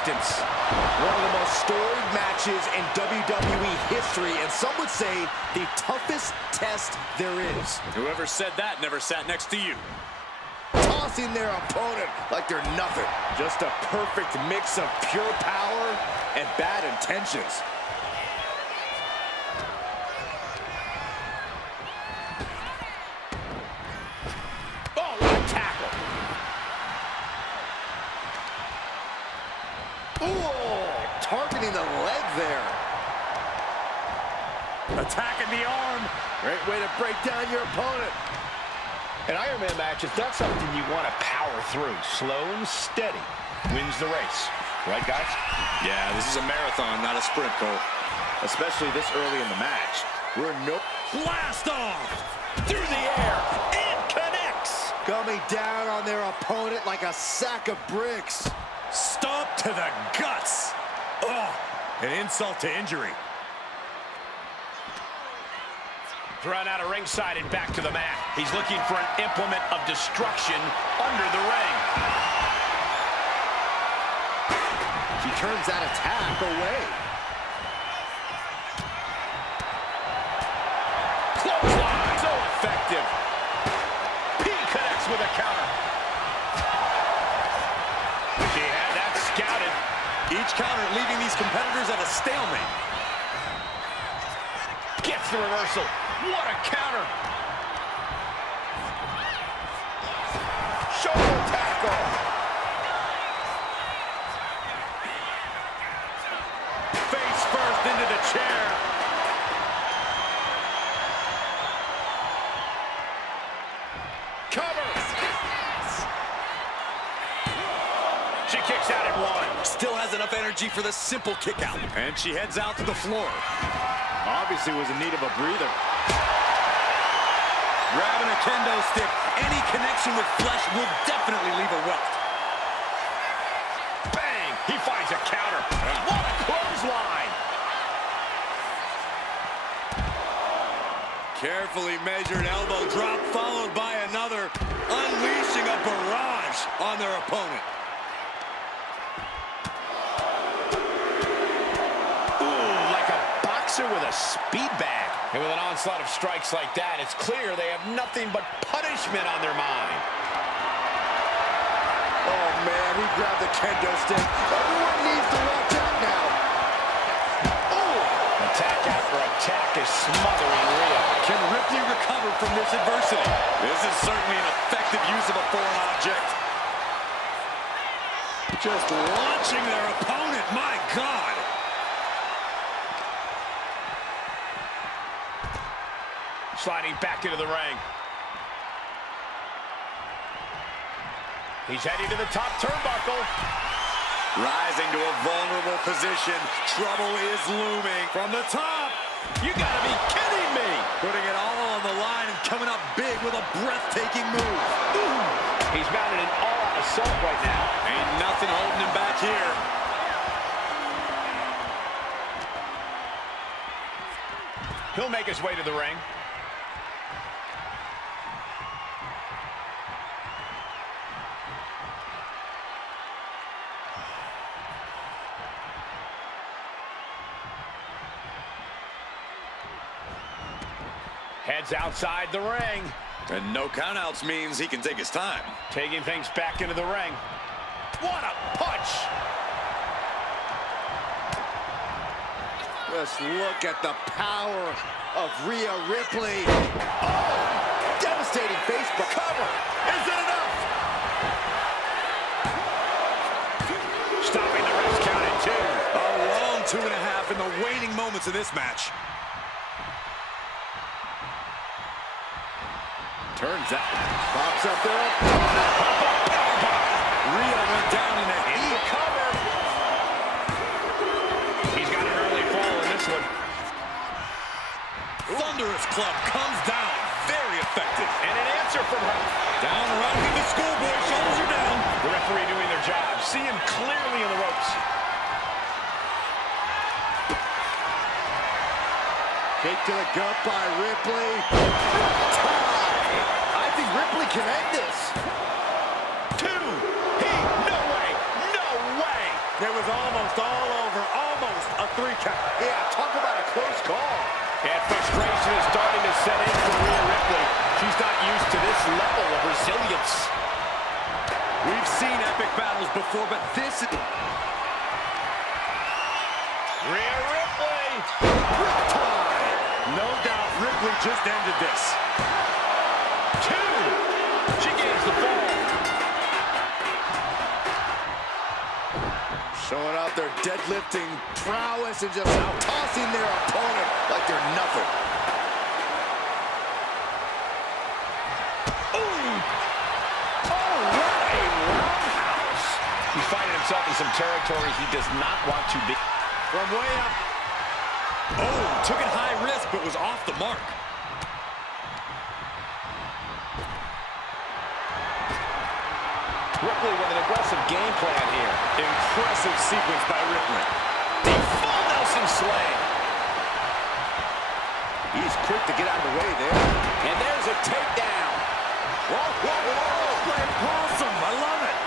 distance. One of the most storied matches in WWE history, and some would say the toughest test there is. Whoever said that never sat next to you. Tossing their opponent like they're nothing. Just a perfect mix of pure power and bad intentions. Oh, what a tackle. Oh, targeting the leg there. Attacking the arm. Great way to break down your opponent. An Iron Man match is not something you want to power through. Slow and steady wins the race. Right, guys? Yeah, this is a marathon, not a sprint, Cole. Especially this early in the match. We're Blast off! Through the air! It connects! coming down on their opponent like a sack of bricks. Stomp to the guts! Oh, an insult to injury. Thrown out of ringside and back to the mat. He's looking for an implement of destruction under the ring. He turns that attack away. Clothesline, so effective. He connects with a counter. She had that scouted. Each counter leaving these competitors at a stalemate. Gets the reversal. What a counter. Shoulder tackle. Face first into the chair. Cover. She kicks out at one. Still has enough energy for the simple kick out. And she heads out to the floor. Obviously was in need of a breather. Grabbing a kendo stick. Any connection with flesh will definitely leave a welt. Bang! He finds a counter. What a clothesline! Carefully measured elbow drop followed by another, unleashing a barrage on their opponent. Ooh, like a boxer with a speed bag. And with an onslaught of strikes like that, it's clear they have nothing but punishment on their mind. Oh, man, he grabbed the kendo stick. Everyone needs to watch out now. Oh! Attack after attack is smothering Rhea. Can Ripley recover from this adversity? This is certainly an effective use of a foreign object. Just launching their opponent, my God! Sliding back into the ring. He's heading to the top turnbuckle. Rising to a vulnerable position. Trouble is looming. From the top. You gotta be kidding me! Putting it all on the line and coming up big with a breathtaking move. Ooh. He's mounted an all-out assault right now. Ain't nothing holding him back here. He'll make his way to the ring. Heads outside the ring. And no countouts means he can take his time. Taking things back into the ring. What a punch! Just look at the power of Rhea Ripley. Oh, devastating Facebook cover. Is it enough? Stopping the ref's count at 2. A long 2.5 in the waning moments of this match. Turns out. Pops up there. Rhea went down in a heat. Cover. He's got an early fall in this one. Thunderous club comes down. Very effective. And an answer from her. Down around with the schoolboy. Shoulders are down. The referee doing their job. See him clearly in the ropes. Kick to the gut by Ripley. I think Ripley can end this. 2. No way. No way. There was was almost all over. Almost a 3 count. Yeah, talk about a close call. And frustration is starting to set in for Rhea Ripley. She's not used to this level of resilience. We've seen epic battles before, but this is... Rhea Ripley! Riptide! No doubt Ripley just ended this. 2! She gains the ball. Showing out their deadlifting prowess and just tossing their opponent like they're nothing. Ooh! Oh, what a roundhouse! He's finding himself in some territory he does not want to be. From way up. Oh, took it high risk, but was off the mark. Ripley with an aggressive game plan here. Impressive sequence by Ripley. The full Nelson slam. He's quick to get out of the way there. And there's a takedown. Whoa, whoa, whoa. Like possum. I love it.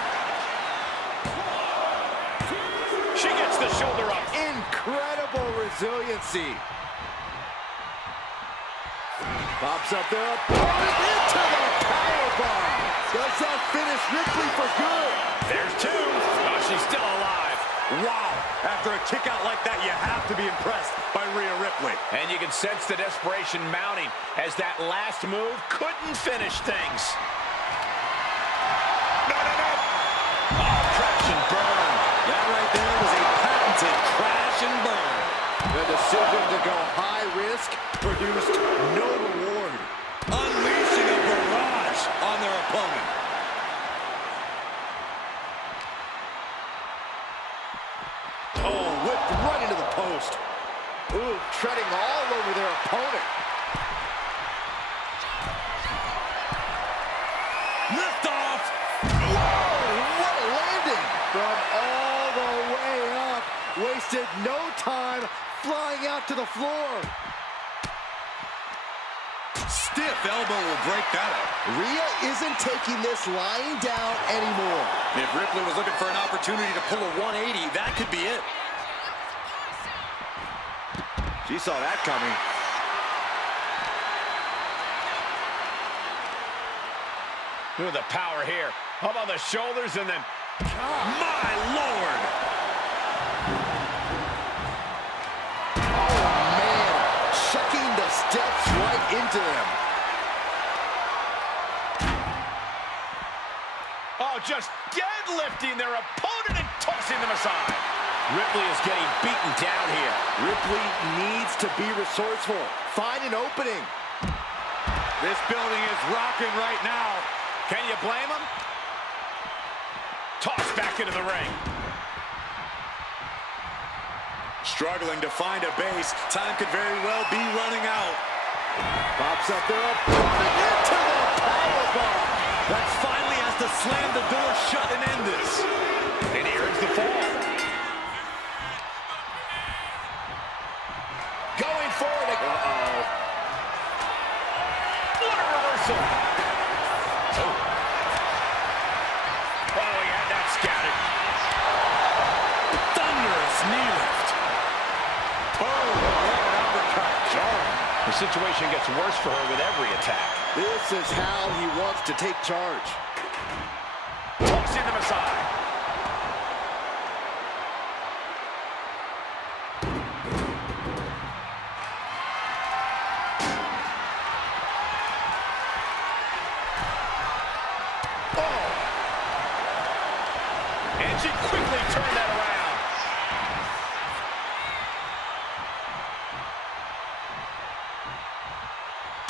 She gets the shoulder up. Incredible resiliency. Pops up there, opponent into the powerbomb. Does that finish Ripley for good? There's 2. Oh, she's still alive. Wow. After a kick out like that, you have to be impressed by Rhea Ripley. And you can sense the desperation mounting as that last move couldn't finish things. No, no, no. Oh, crash and burn. That right there was a patented crash and burn. The decision to go high risk produced no reward. Unleashing a barrage on their opponent. Oh, whipped right into the post. Ooh, treading all over their opponent. Lift off. Whoa, what a landing. From all the way up. Wasted no time flying out to the floor. Stiff elbow will break that up. Rhea isn't taking this lying down anymore. If Ripley was looking for an opportunity to pull a 180, that could be it. She saw that coming. Ooh, the power here. How about the shoulders and then... My Lord! Oh, man. Chucking the steps right into them. Oh, just deadlifting their opponent and tossing them aside. Ripley is getting beaten down here. Ripley needs to be resourceful. Find an opening. This building is rocking right now. Can you blame him? Toss back into the ring. Struggling to find a base. Time could very well be running out. Pops up there, opponent into the powerbomb. That finally has to slam the door shut and end this. And he earns the fall. Going forward. Uh-oh. What a reversal. Oh. Oh, he had that scouted. Thunderous knee lift. Boom, what an uppercut. Jarring. The situation gets worse for her with every attack. This is how he wants to take charge. Tossing them aside. Oh! And she quickly turned that around.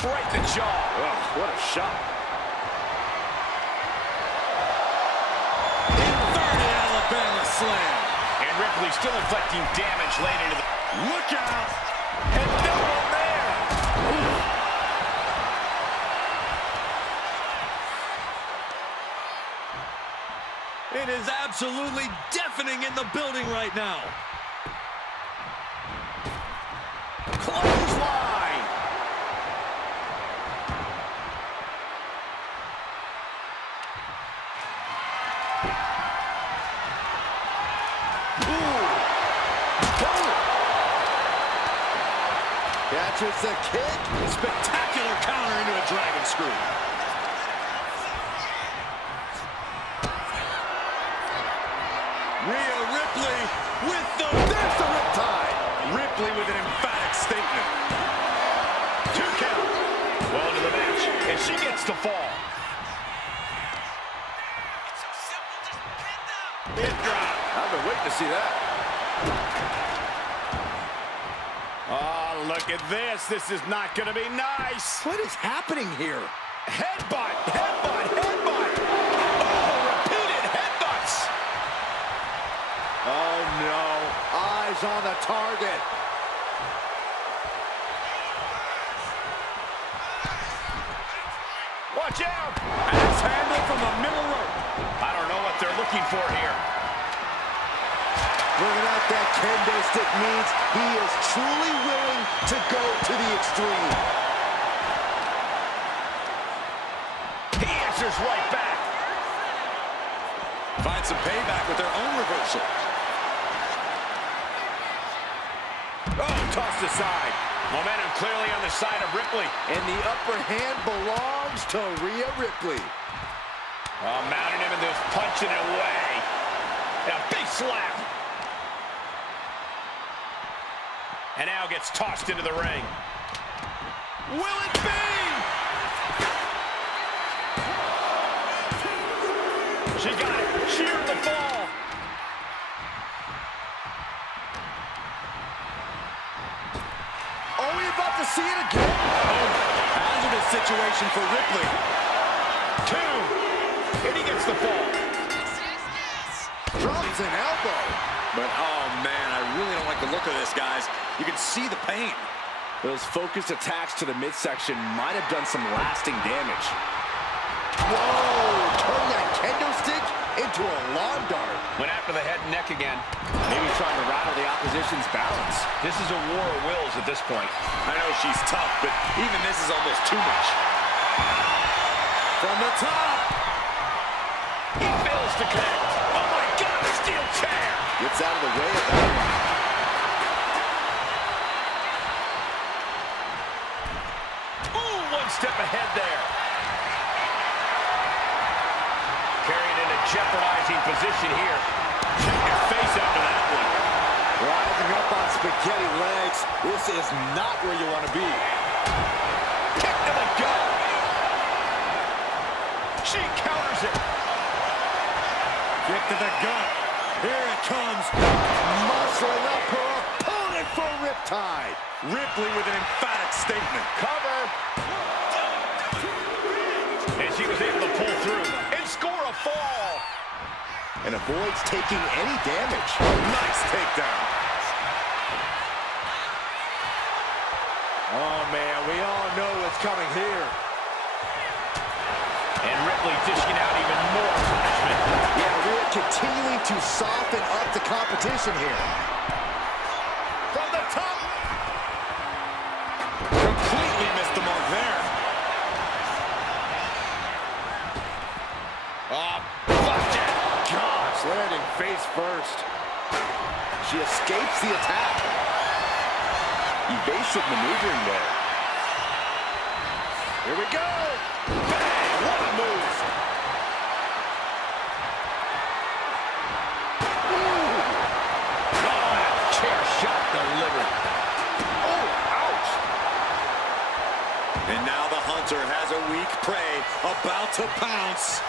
Right the jaw. Oh, what a shot. Inverted Alabama slam. And Ripley still inflicting damage late into the... Look out. And no one there. It is absolutely deafening in the building right now. Clothesline. Ooh, Catches the kick. Spectacular counter into a dragon screw. Rhea Ripley with the... There's the riptide. Ripley with an emphatic statement. 2 count. Well into the match, and she gets the fall. Hit drop. I've been waiting to see that. Oh, look at this. This is not going to be nice. What is happening here? Headbutt, headbutt, headbutt. Oh, repeated headbutts. Oh, no. Eyes on the target. Watch out. Axe handle from the middle rope. I don't know what they're looking for here. Bringing out that kendo stick means he is truly willing to go to the extreme. He answers right back. Find some payback with their own reversal. Oh, tossed aside. Momentum clearly on the side of Ripley. And the upper hand belongs to Rhea Ripley. Oh, mounting him into this, punching it away. And a big slap. And now gets tossed into the ring. Will it be? She got it. Sheared the fall. Are we about to see it again? Oh, hazardous situation for Ripley. 2. And he gets the fall. Drops an elbow. But, oh, man, I really don't like the look of this, guys. You can see the pain. Those focused attacks to the midsection might have done some lasting damage. Whoa! Turn that kendo stick into a lawn dart. Went after the head and neck again. Maybe trying to rattle the opposition's balance. This is a war of wills at this point. I know she's tough, but even this is almost too much. From the top. He fails to connect. Oh, my God, a steel chair. Gets out of the way of that one. Ooh, one step ahead there. Carried in a jeopardizing position here. Check your face after that one. Rising up on spaghetti legs. This is not where you want to be. Kick to the gut. She counters it. Kick to the gut. Here it comes. Muscling up her opponent for a riptide. Ripley with an emphatic statement. Cover. And she was able to pull through and score a fall. And avoids taking any damage. Nice takedown. Oh, man, we all know what's coming here. And Ripley dishing out even more punishment. Yeah, we're continuing to soften up the competition here. From the top. Completely missed the mark there. Blackjack. Gosh, landing face first. She escapes the attack. Evasive maneuvering there. Here we go. Bang, what a move. Ooh. Oh, that chair shot delivered. Oh, ouch. And now the hunter has a weak prey about to pounce.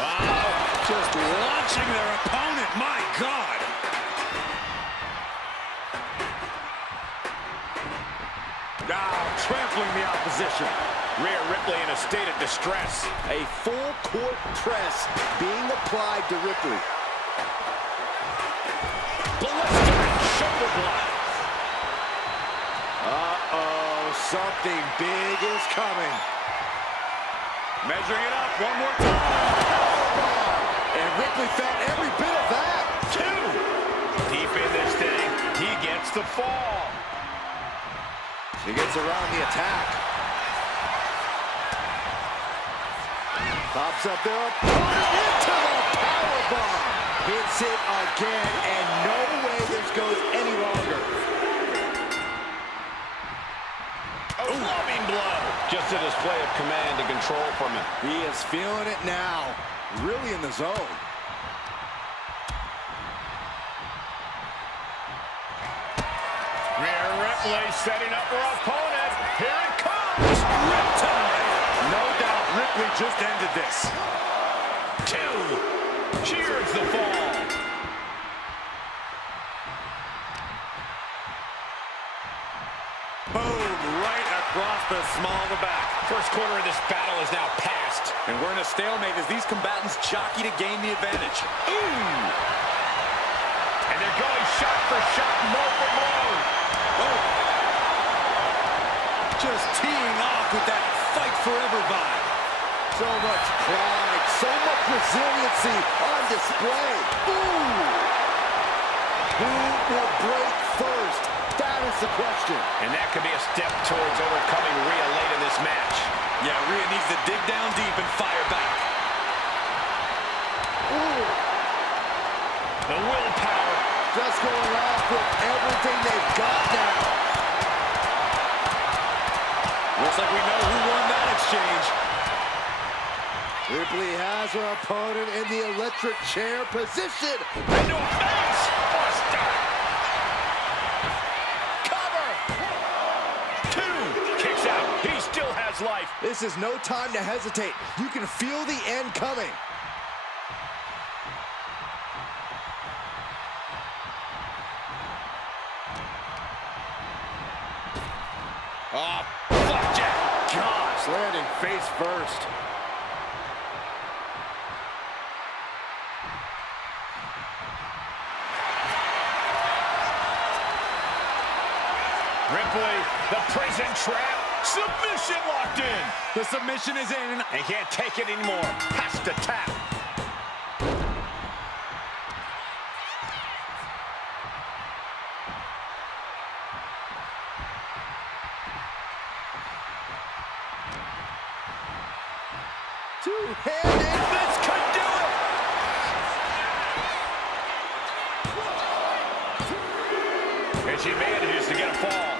Oh, just launching their opponent. My God. Now trampling the opposition. Rhea Ripley in a state of distress. A full court press being applied to Ripley. Blistering shoulder block. Uh-oh, something big is coming. Measuring it up one more time. And Ripley felt every bit of that. 2. Deep in this thing, he gets the fall. She gets around the attack. Pops up there, into the powerbomb. Hits it again, and no way this goes any longer. A clubbing blow. Just a display of command and control from him. He is feeling it now. Really in the zone. Rhea Ripley setting up her opponent. Here it comes. Riptide. No doubt Ripley just ended this. 2. Cheers the fall. Boom, right across the small of the back. First quarter of this battle is now past. And we're in a stalemate as these combatants jockey to gain the advantage. Ooh! And they're going shot for shot, blow for blow. Oh. Just teeing off with that fight forever vibe. So much pride, so much resiliency on display. Ooh! Who will break first? That is the question. And that could be a step towards overcoming Rhea late in this match. Yeah, Rhea needs to dig down deep and fire back. Ooh! The willpower. Just going off with everything they've got now. Looks like we know who won that exchange. Ripley has her opponent in the electric chair position. Into a face. Buster. Cover. 2. Kicks out. He still has life. This is no time to hesitate. You can feel the end coming. Oh, flapjack. Gosh, landing face first. Ripley, the prison trap. Submission locked in. The submission is in. And can't take it anymore. Has to tap. Two-handed. This could do it. And she manages to get a fall.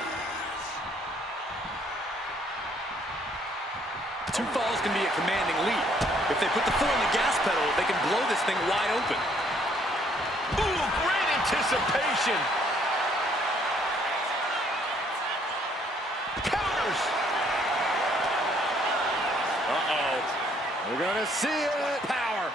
2 falls can be a commanding lead. If they put the foot on the gas pedal, they can blow this thing wide open. Ooh, great anticipation. Counters. Uh-oh. We're gonna see it. Power.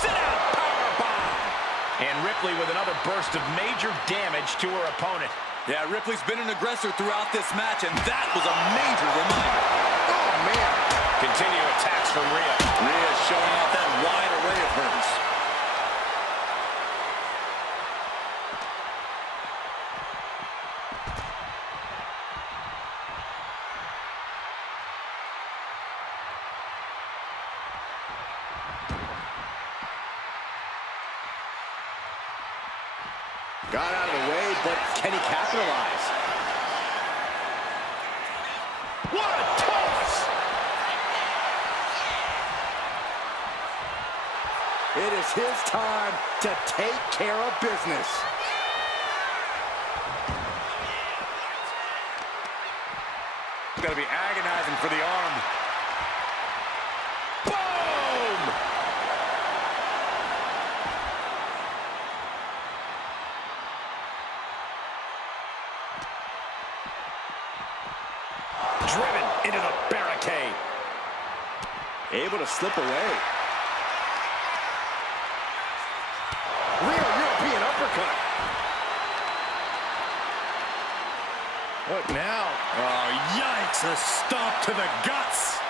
Sit out. Power bomb. And Ripley with another burst of major damage to her opponent. Yeah, Ripley's been an aggressor throughout this match, and that was a major reminder. Oh, man. Continue attacks from Rhea. Rhea showing off that wide array of hers. Got out of the way, but can he capitalize? What a toss! It is his time to take care of business. It's gonna be agonizing for the arm. Boom! Driven into the barricade. Able to slip away. Real European uppercut. What now? Oh, yikes, a stomp to the guts.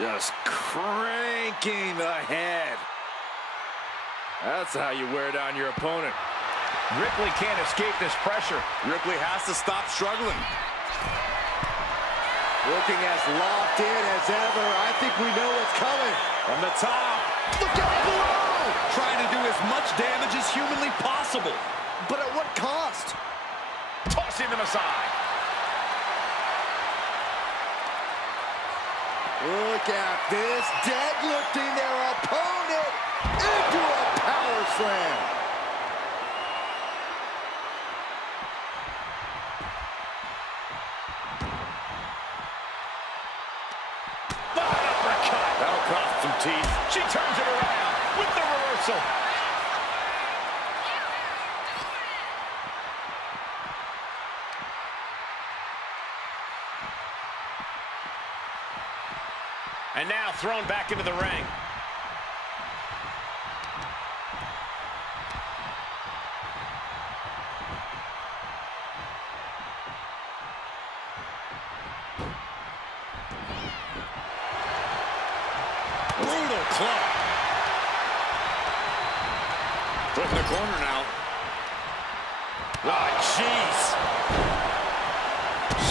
Just cranking the head. That's how you wear down your opponent. Ripley can't escape this pressure. Ripley has to stop struggling. Looking as locked in as ever. I think we know what's coming. From the top. Look out below! Trying to do as much damage as humanly possible. But at what cost? Tossing them aside. Look at this. Deadlifting their opponent into a power slam. reversal. And now thrown back into the ring. Brutal club. Put in the corner now. Oh, jeez.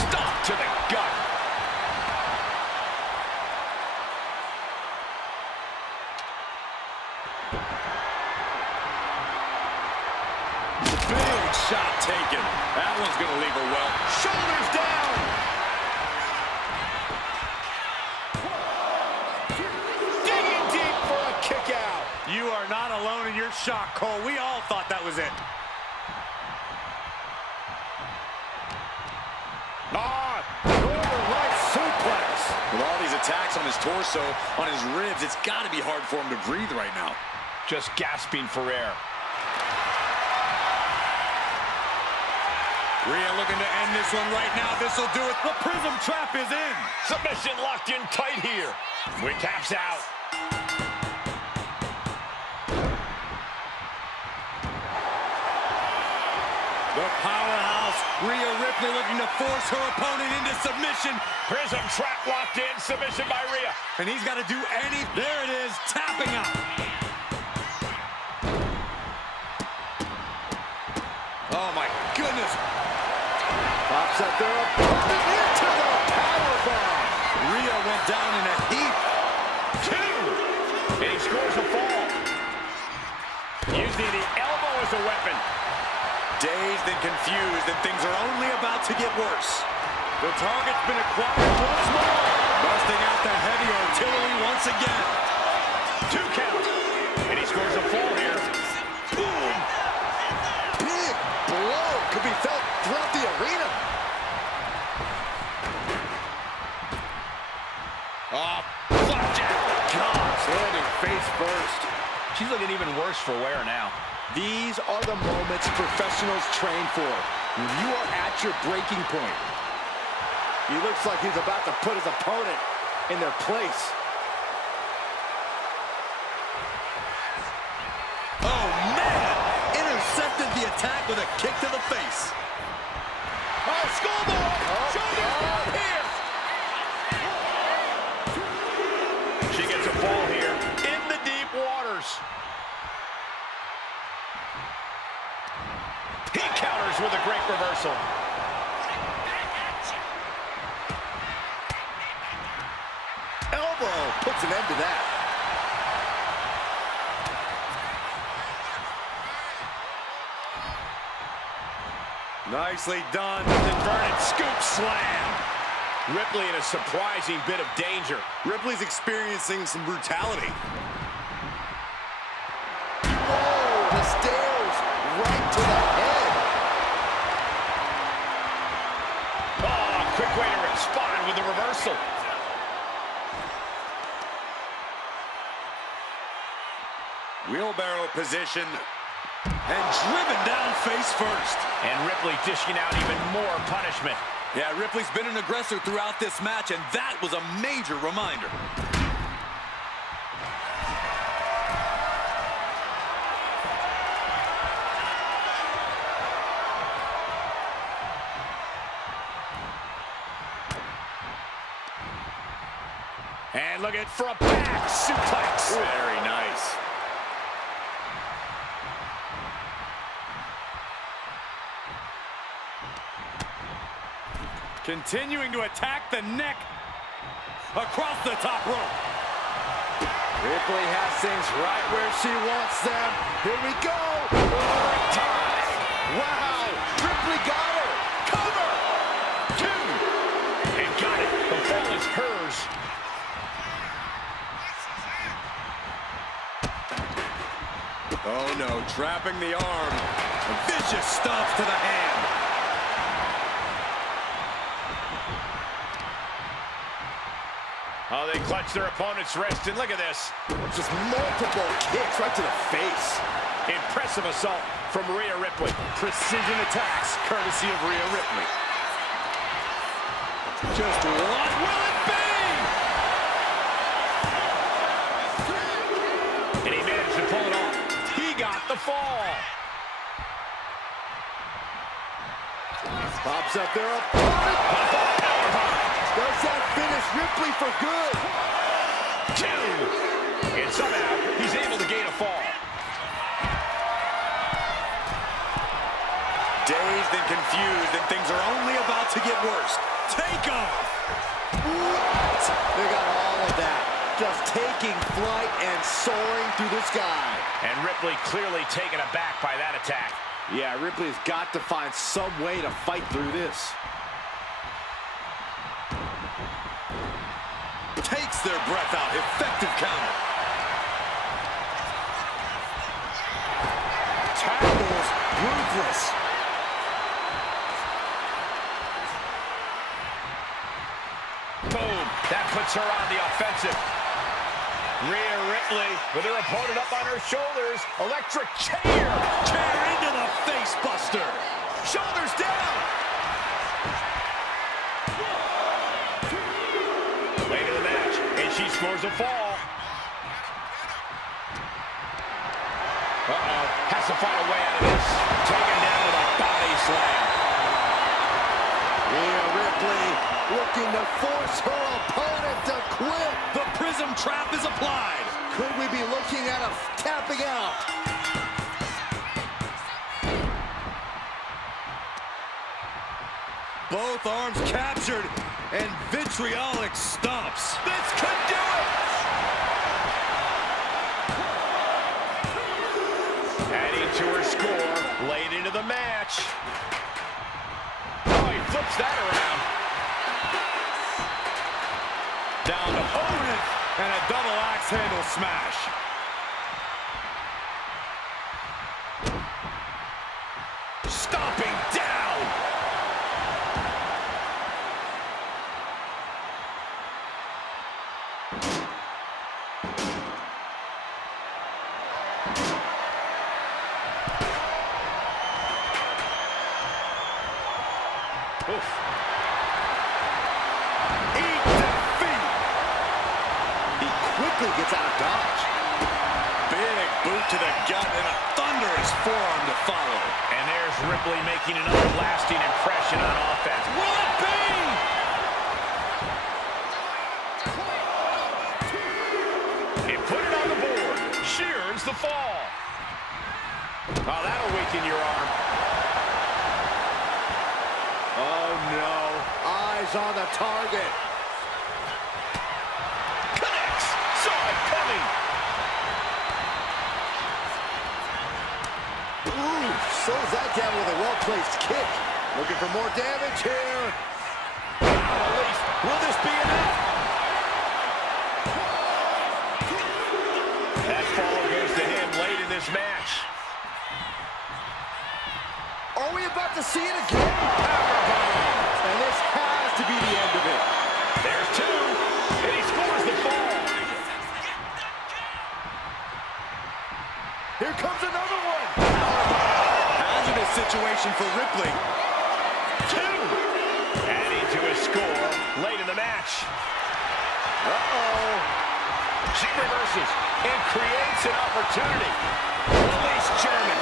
Stop to the gut. Big shot taken. That one's going to leave a well. Shoulders down. Digging deep for a kick out. You are not alone in your shock, Cole. We all thought that was it. Northern Light suplex. With all these attacks on his torso, on his ribs, it's got to be hard for him to breathe right now. Just gasping for air. Rhea looking to end this one right now. This will do it. The Prism Trap is in. Submission locked in tight here. Win taps out. The powerhouse, Rhea Ripley, looking to force her opponent into submission. Prism trap locked in. Submission by Rhea. And he's got to do any... There it is, tapping out. Oh, my goodness. Pops up there, putting into the powerbomb. Rhea went down in a heap. 2. And he scores a fall. Using the elbow as a weapon. Dazed and confused, and things are only about to get worse. The target's been acquired once more. Busting out the heavy artillery once again. 2 count. And he scores a fall here. Boom. Big blow could be felt throughout the arena. Oh, flapjack. Gosh, landing face first. She's looking even worse for wear now. These are the moments professionals train for. When you are at your breaking point. He looks like he's about to put his opponent in their place. Oh, man! Intercepted the attack with a kick to the face. Oh, scoreboard! Shoulders down here! She gets a fall here in the deep waters. He counters with a great reversal. Elbow puts an end to that. Nicely done. Inverted scoop slam. Ripley in a surprising bit of danger. Ripley's experiencing some brutality. Whoa, the stairs right to the head. Oh, quick way to respond with the reversal. Wheelbarrow position. And driven down face first. And Ripley dishing out even more punishment. Yeah, Ripley's been an aggressor throughout this match, and that was a major reminder. And look at for a back suplex. Very nice. Continuing to attack the neck across the top rope. Ripley has things right where she wants them. Here we go. Wow, Ripley got her. Cover. 2. And got it. The fall is hers. Oh no, trapping the arm. Vicious stomps to the hand. Oh, they clutch their opponent's wrist, and look at this. Just multiple kicks right to the face. Impressive assault from Rhea Ripley. Precision attacks, courtesy of Rhea Ripley. Just what will it be? And he managed to pull it off. He got the fall. Pops up their opponent. Does that finish Ripley for good? 2. And somehow, he's able to gain a fall. Dazed and confused, and things are only about to get worse. Take off! What? They got all of that. Just taking flight and soaring through the sky. And Ripley clearly taken aback by that attack. Yeah, Ripley's got to find some way to fight through this. Takes their breath out. Effective counter. Tackles ruthless. Boom. That puts her on the offensive. Rhea Ripley with her opponent up on her shoulders. Electric chair. Chair into the face buster. Shoulders down. Late in the match, and she scores a fall. Uh-oh. Has to find a way out of this. Taken down with a body slam. Rhea Ripley looking to force her opponent to quit. The prism trap is applied. Could we be looking at a tapping out? Both arms captured, and vitriolic stomps. This could do it! Adding to her score late into the match. Oh, he flips that around. Down to opponent, and a double axe handle smash. Stomping down. Oof. Eat defeat. He quickly gets out of dodge. Big boot to the gut and a thunderous forearm to follow. And there's Ripley making another lasting impression on offense. Will it be? And put it on the board. She earns the fall. Oh, that'll weaken your arm. Oh no, eyes on the target. Connects. Saw it coming. Ooh, slows that down with a well-placed kick. Looking for more damage here. Release. Will this be enough? That fall goes to him late in this match. Are we about to see it again? And this has to be the end of it. There's 2, and he scores the fall. Here comes another one. Hazardous situation for Ripley. 2. Adding to his score late in the match. Uh-oh. She reverses and creates an opportunity. Release German.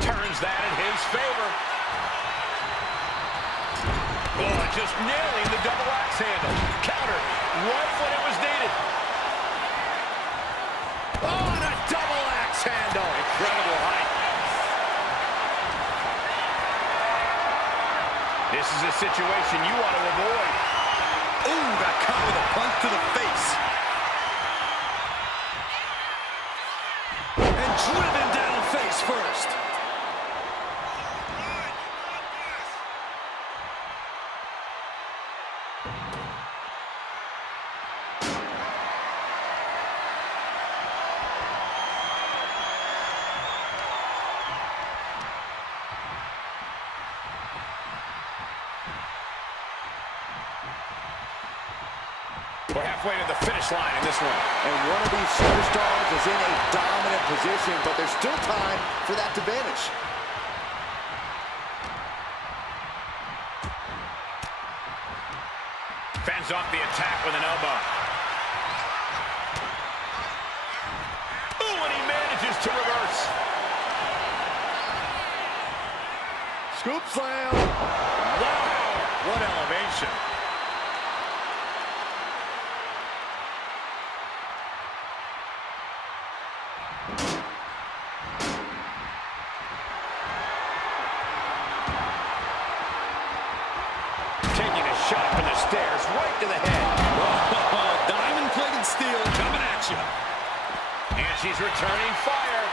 Turns that in his favor. Oh, just nailing the double axe handle. Counter right when it was needed. Oh, and a double axe handle. Incredible height. This is a situation you want to avoid. Ooh, got caught with a punch to the face. And driven down face first. We're halfway to the finish line in this one. And one of these superstars is in a dominant position, but there's still time for that to vanish. Fends off the attack with an elbow. Ooh, and he manages to reverse. Scoop slam. Wow, what elevation. Taking a shot from the stairs right to the head. Oh, diamond-plated steel coming at you. And she's returning fire.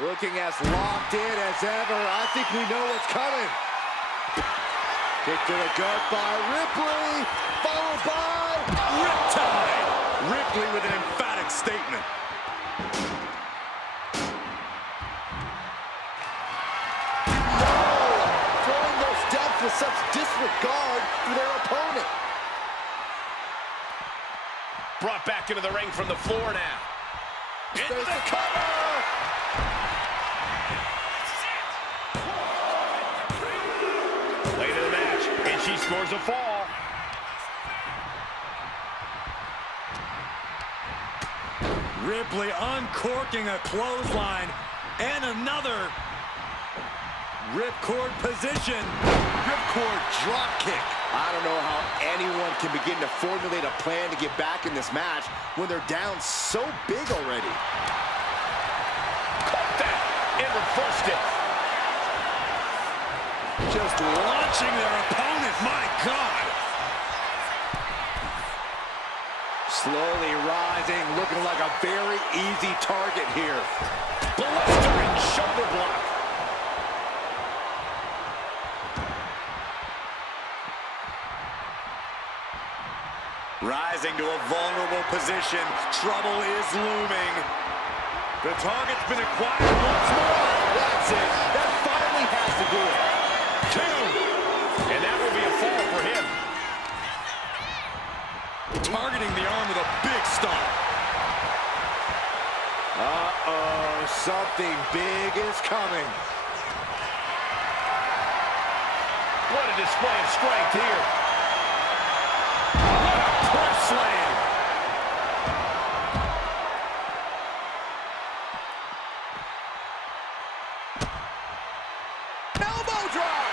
Looking as locked in as ever. I think we know what's coming. Kick to the gut by Ripley, followed by Riptide. Ripley with an emphatic statement. throwing those steps with such disregard for their opponent. Brought back into the ring from the floor now. Into the cover! Late in the match, and she scores a fall. Ripley uncorking a clothesline and another ripcord position. Ripcord drop kick. I don't know how anyone can begin to formulate a plan to get back in this match when they're down so big already. Caught that and reversed it. Just launching their opponent, my God. Slowly rising, looking like a very easy target here. Blistering shoulder block. Rising to a vulnerable position. Trouble is looming. The target's been acquired once more. That's it. That finally has to do it. Two. And that will be a fall for him. Targeting the arm with a big stomp. Uh-oh, something big is coming. What a display of strength here. What a press slam. Elbow drop.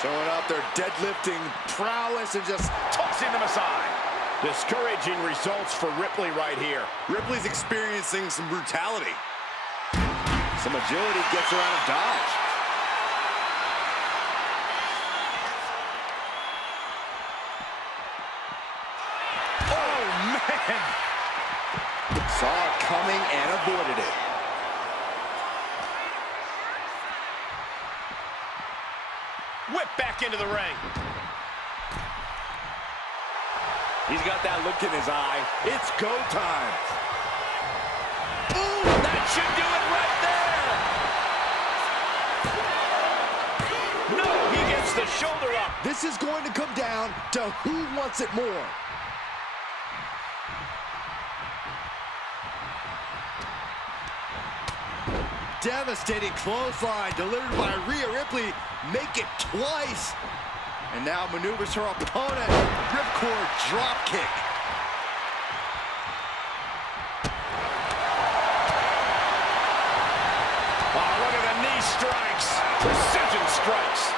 Showing up their deadlifting prowess and just Tossing them aside. Discouraging results for Ripley right here. Ripley's experiencing some brutality. some agility, gets around a dodge. Saw it coming and avoided it. Whip back into the ring. He's got that look in his eye. It's go time. Ooh, that should do it right there. No, he gets the shoulder up. This is going to come down to who wants it more. Devastating clothesline delivered by Rhea Ripley. Make it twice. And now maneuvers her opponent. Ripcord drop kick. Oh, look at the knee strikes. Precision strikes.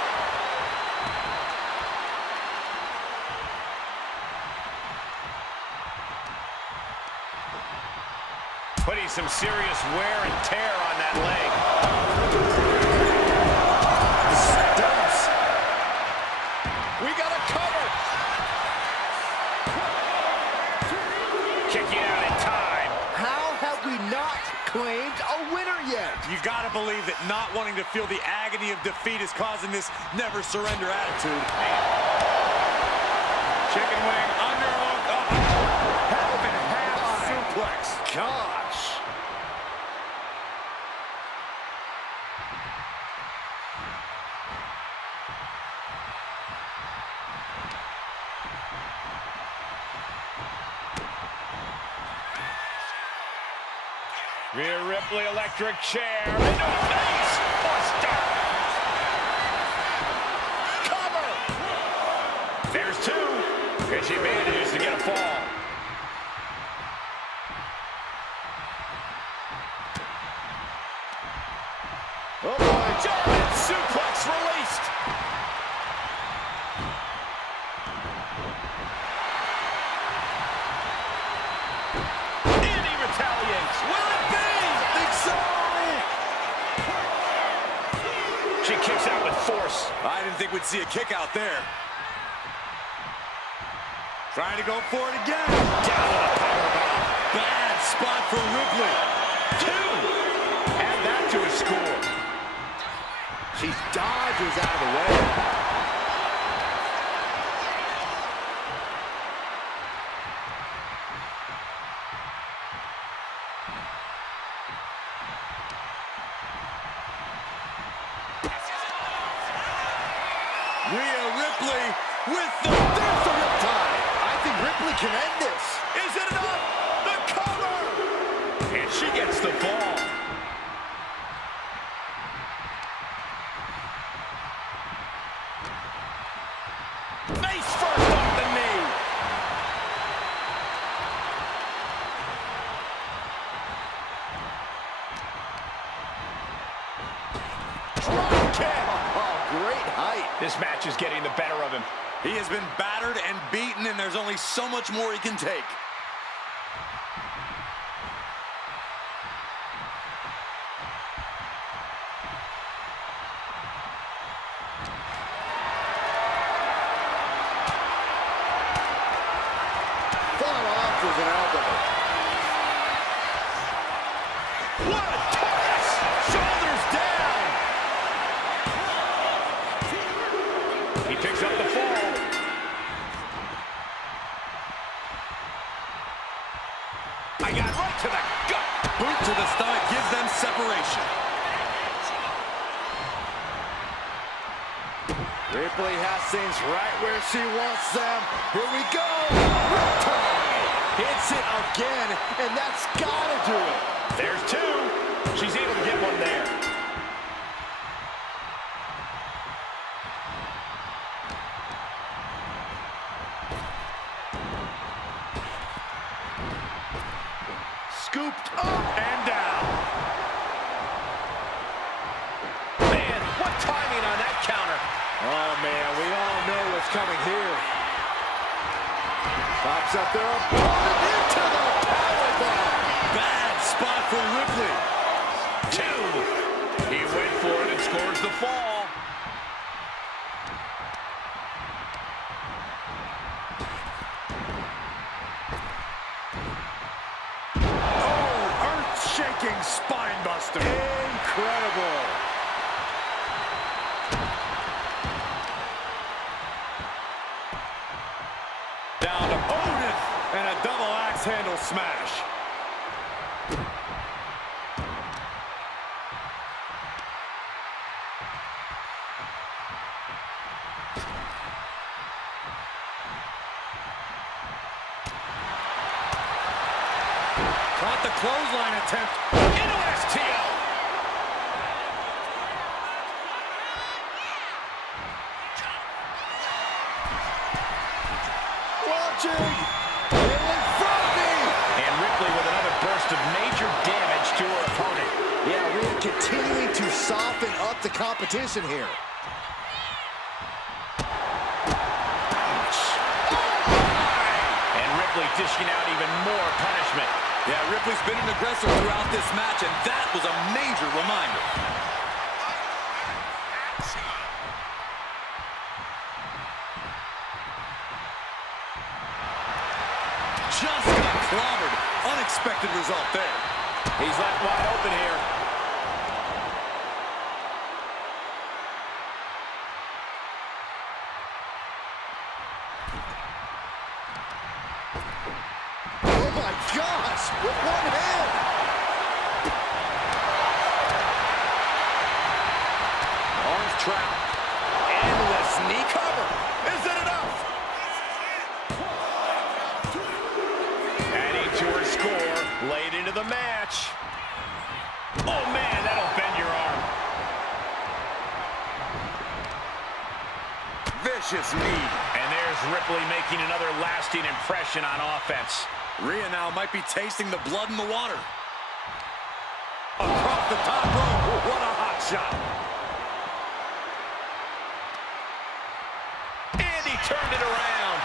Putting some serious wear and tear on that leg. Stumps. We got a cover. Kicking out in time. How have we not claimed a winner yet? You gotta believe that not wanting to feel the agony of defeat is causing this never surrender attitude. Chicken wing, underhook, Rhea Ripley, electric chair. Into his face. Buster. Cover. There's two. And she manages to get a fall. Oh boy. German suplex released. And he retaliates. Will it be? I think so. She kicks out with force. I didn't think we'd see a kick out there. Trying to go for it again. Down with a powerbomb. Bad spot for Ripley. Two. Add that to his score. She dodges out of the way. Rhea Ripley with the... There's the riptide. I think Ripley can end this. Is it enough? The cover! And she gets the fall. Face first off the knee. Drop kick. Oh, great height. This match is getting the better of him. He has been battered and beaten, and there's only so much more he can take. Fought off with an elbow. What a toss! Shoulders down! He picks up the fall. I got right to the gut. Boot to the stomach gives them separation. Ripley has things right where she wants them. Here we go. Riptide. Hits it again, and that's gotta do it. There's two. She's able to get one there. Scooped up and down. Man, what timing on that counter. Oh, man, we all know what's coming here. Pops up their opponent into the powerbomb. Bad spot for Ripley. Two. He went for it and scores the fall. Oh, earth-shaking spine buster. Incredible. Down to Otis and a double axe handle smash. Caught the clothesline attempt. Into an STO. Watching. Feeling froggy. And Ripley with another burst of major damage to her opponent. Yeah, we're continuing to soften up the competition here. And Ripley dishing out even more punishment. Yeah, Ripley's been an aggressor throughout this match, and that was a major reminder. Just got clobbered. Unexpected result there. He's left wide open here. Oh my gosh, with one hand. Arms trapped. Endless knee cover. Is it enough? Adding to her score late into the match. vicious knee. And there's Ripley making another lasting impression on offense. Rhea now might be tasting the blood in the water. Across the top rope. What a hot shot. And he turned it around.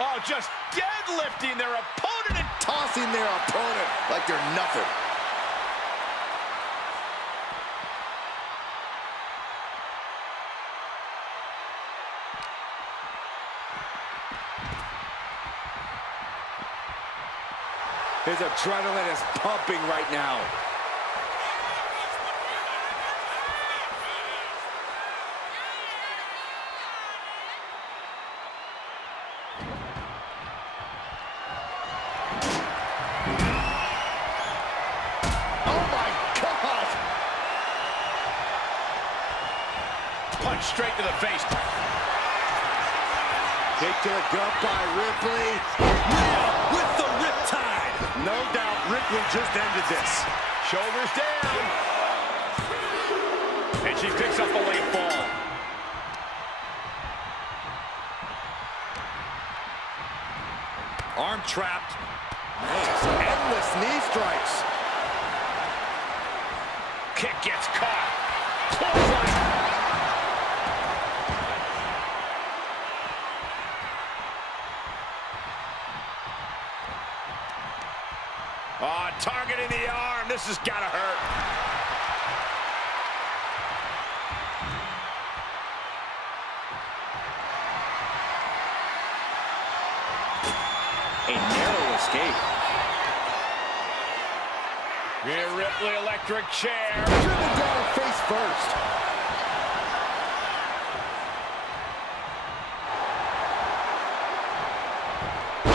Oh, just deadlifting their opponent and Tossing their opponent like they're nothing. His adrenaline is pumping right now. Oh my God! punch straight to the face. Kick to the gut by Ripley. With the riptide. No doubt Ripley just ended this. Shoulders down. And she picks up a late fall. Arm trapped. Just endless knee strikes. Kick gets caught. Clothesline. Oh, targeting the arm. This has got to hurt. A narrow escape. Rhea Ripley, electric chair. Driven down face first.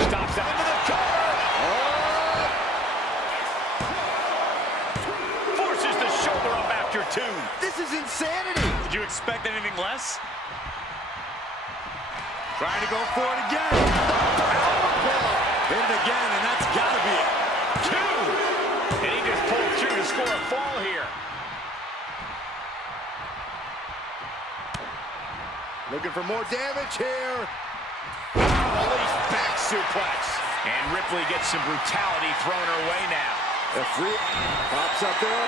Stops out into the cover. Forces the shoulder up after two. This is insanity. Did you expect anything less? Trying to go for it again. Hit it again, and that's got to be it. Two. And he just pulled through to score a fall here. Looking for more damage here. Release back suplex. And Ripley gets some brutality thrown her way now. The free pops up there.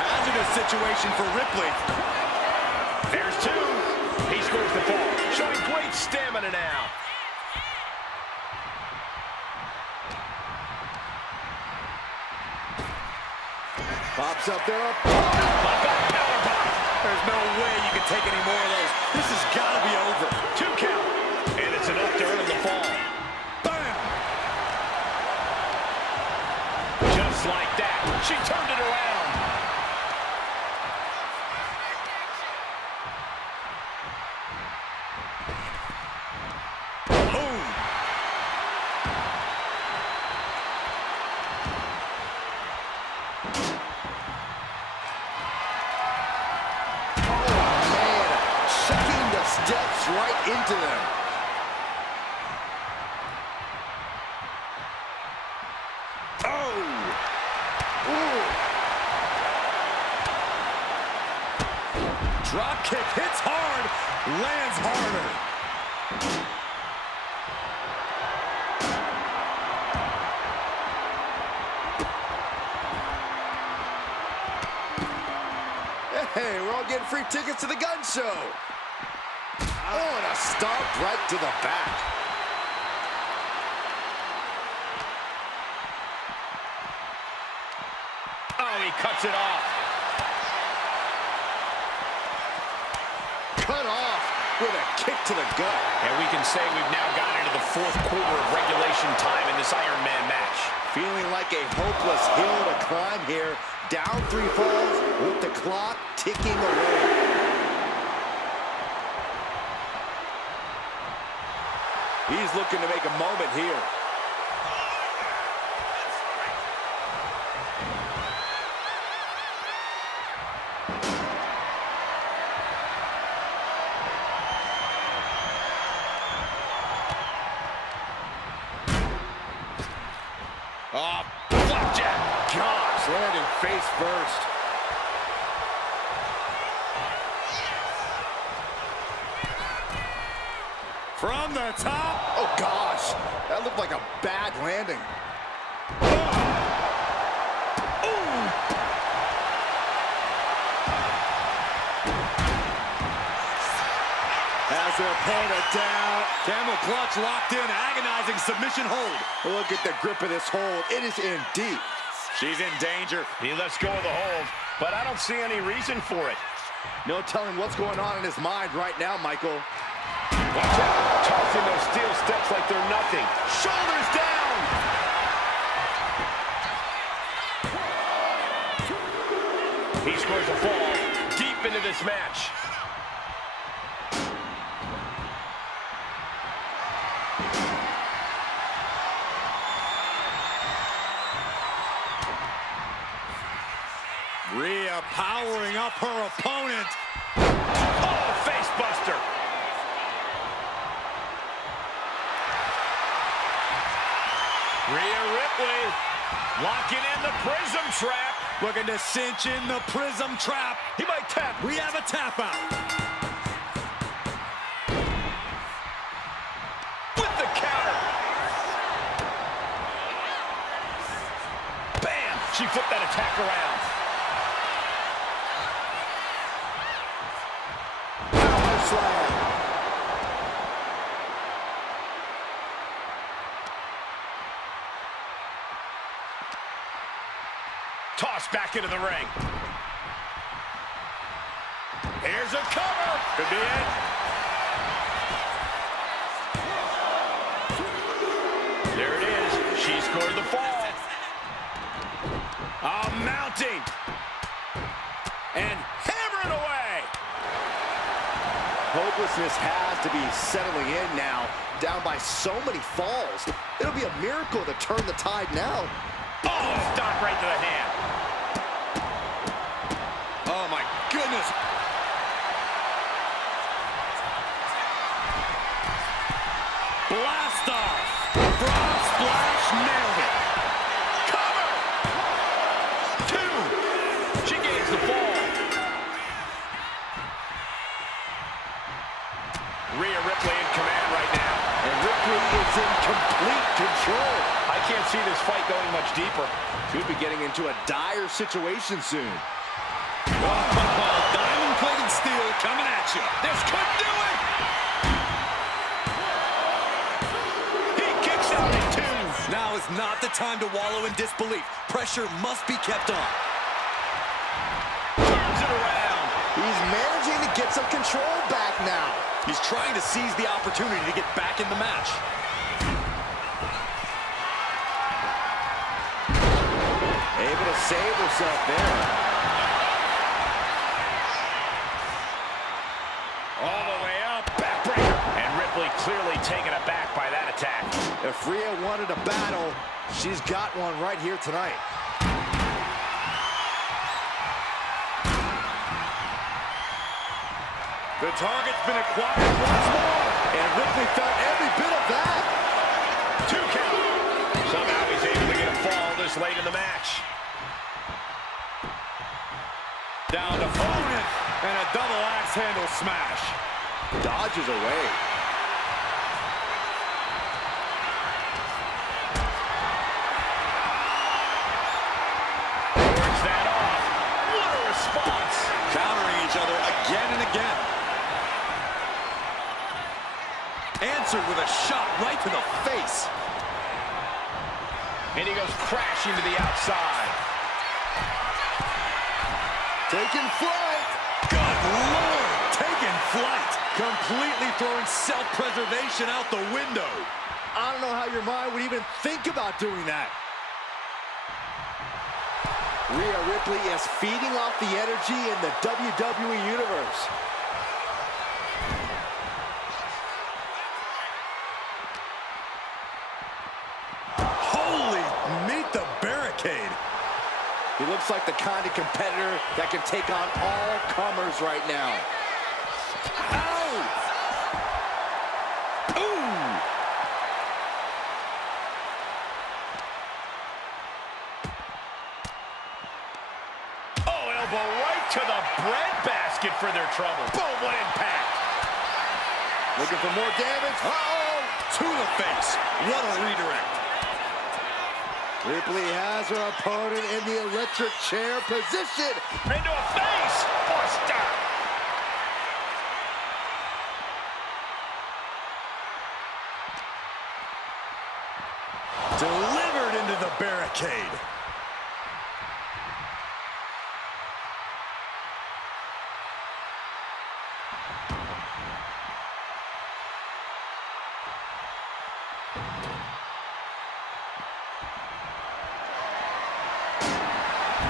Hazardous situation for Ripley. There's two. He scores the fall, showing great stamina now. Pops up there. There's no way you can take any more of those. This has got to be over. 2 count. And it's enough to earn the fall. Bam! Just like that. She turned it around. Boom! Checking the steps right into them. Oh! Ooh. Drop kick hits hard, lands harder. Hey, we're all getting free tickets to the gun show. Oh, and a stomp right to the back. Oh, he cuts it off. Cut off with a kick to the gut. And we can say we've now gotten into the fourth quarter of regulation time in this Iron Man match. Feeling like a hopeless hill to climb here. Down 3 falls with the clock ticking away. He's looking to make a moment here. Oh, flapjack. Gosh, landing face first. From the top. Oh, gosh. That looked like a bad landing. Has their opponent down. Camel clutch locked in, agonizing submission hold. Look at the grip of this hold. It is in deep. She's in danger. He lets go of the hold, but I don't see any reason for it. No telling what's going on in his mind right now, Michael. Watch out, tossing those steel steps like they're nothing. Shoulders down. He scores a fall deep into this match. Rhea powering up her opponent. Oh, face buster. Rhea Ripley locking in the prism trap. Looking to cinch in the prism trap. He might tap. We have a tap out. With the counter. Bam! She flipped that attack around. Power slam. Tossed back into the ring. Here's a cover. Could be it. There it is. She scored the fall. Mounting. And hammering away. Hopelessness has to be settling in now. Down by so many falls. It'll be a miracle to turn the tide now. Oh, stop right to the hand. Oh my goodness. Blast off. Frog splash, nailed it. Cover. 2. She gains the fall. Rhea Ripley in command right now. And Ripley is in complete control. I can't see this fight going much deeper. Could be getting into a dire situation soon. Diamond-plated steel coming at you. This could do it. He kicks out at 2. Now is not the time to wallow in disbelief. Pressure must be kept on. Turns it around. He's managing to get some control back now. He's trying to seize the opportunity to get back in the match. Able to save herself there. All the way up. Backbreaker. And Ripley clearly taken aback by that attack. If Rhea wanted a battle, she's got one right here tonight. The target's been acquired once more. And Ripley felt every bit of that. 2 count. Somehow he's able to get a fall this late in the match. Down to opponent. And a double axe handle smash. Dodges away. Works that off. What a response. Countering each other again and again. Answered with a shot right to the face. And he goes crashing to the outside. Taking flight. Good Lord. Taking flight. Completely throwing self-preservation out the window. I don't know how your mind would even think about doing that. Rhea Ripley is feeding off the energy in the WWE Universe. Holy, meet the barricade. He looks like the kind of competitor that can take on all comers right now. Ow! Ooh! Oh, elbow right to the breadbasket for their trouble. Boom, what impact. Looking for more damage. Uh-oh! To the face. What a redirect. Ripley has her opponent in the electric chair position. Into a face. Forced down. Delivered into the barricade.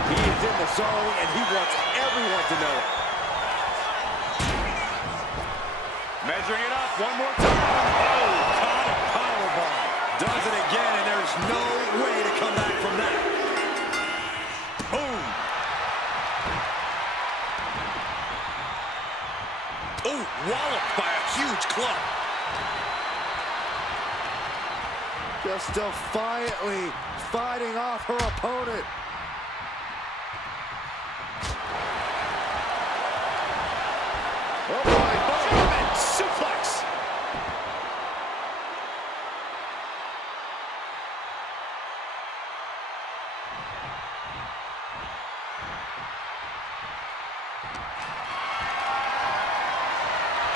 He is in the zone, and he wants everyone to know it. Measuring it up one more time. Oh, caught a powerbomb. Does it again, and there's no way to come back from that. Boom. Oh, walloped by a huge club. Just defiantly fighting off her opponent. Oh my, German suplex.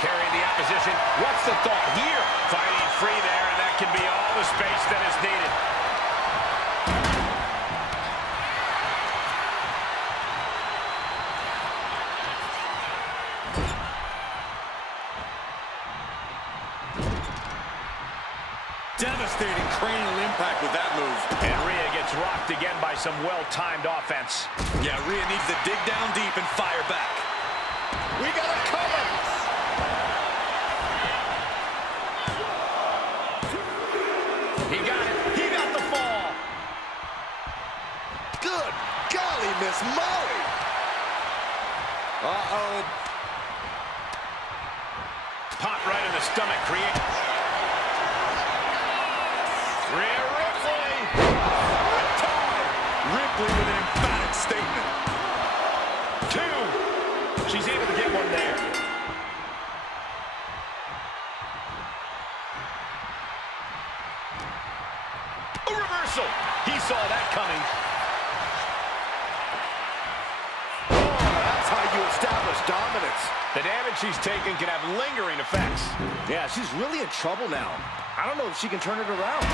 Carrying the opposition. What's the thought here? Fighting free there, and that can be all the space that is needed. Devastating cranial impact with that move. And Rhea gets rocked again by some well-timed offense. Yeah, Rhea needs to dig down deep and fire back. We got a cover. He got it. He got the fall. good golly, Miss Molly. Uh-oh. Pop right in the stomach, create. Rhea Ripley. Riptide. Ripley with an emphatic statement. 2. She's able to get one there. A reversal. He saw that coming. Oh, that's how you establish dominance. The damage she's taken can have lingering effects. Yeah, she's really in trouble now. I don't know if she can turn it around.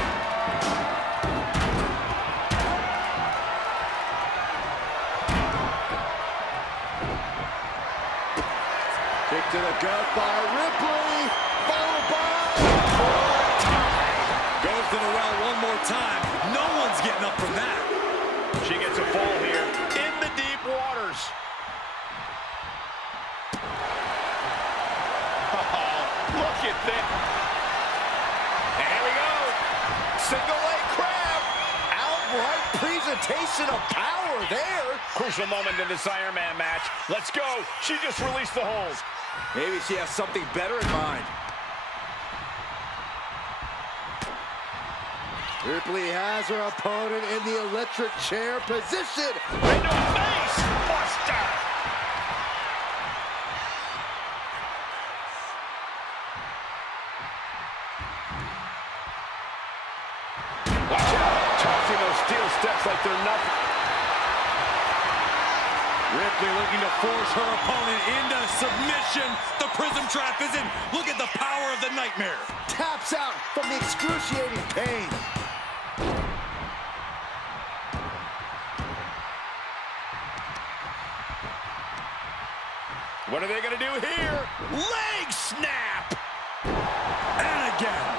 Kick to the gut by Ripley. Followed by... Goes to the well one more time. No one's getting up from that. She gets a fall here in the deep waters. Oh, look at that. And here we go. Single leg crab. Outright presentation of power there. Crucial moment in this Iron Man match. Let's go. She just released the hold. Maybe she has something better in mind. Ripley has her opponent in the electric chair position. Into a face. Buster. Watch out. Tossing those steel steps like they're nothing. Ripley looking to force her opponent into submission. The prism trap is in. Look at the power of the nightmare. Taps out from the excruciating pain. What are they going to do here? Leg snap. And again.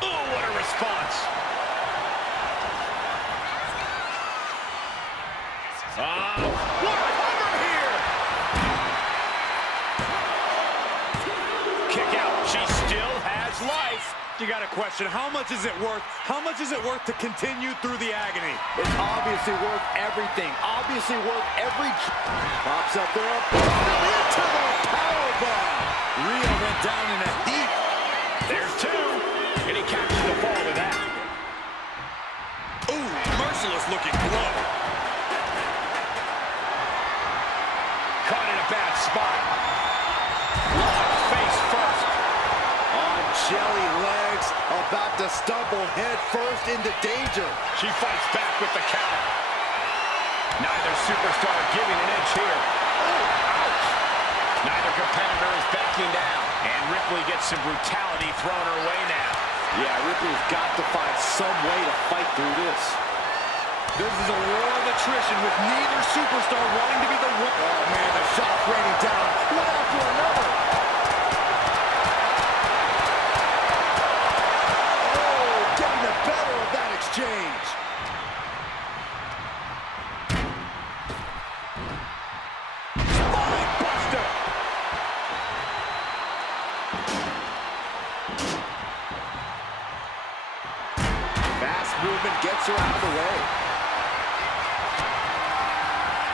Oh, what a response. What a cover here. Kick out. She still has life. You got to question, how much is it worth? How much is it worth to continue through the agony? It's obviously worth everything. Obviously worth every... Pops up there. Into the powerbomb. Rhea went down in a heap. There's 2. And he captures the fall with that. Ooh, merciless looking blow. Caught in a bad spot. jelly legs, about to stumble head first into danger. She fights back with the counter. Neither superstar giving an inch here. Oh, ouch. Neither competitor is backing down. And Ripley gets some brutality thrown her way now. Yeah, Ripley's got to find some way to fight through this. This is a war of attrition with neither superstar wanting to be the one. Oh, man, the shot's raining down, one after another. Oh, getting the better of that exchange. Spine buster. Fast movement gets her out of the way.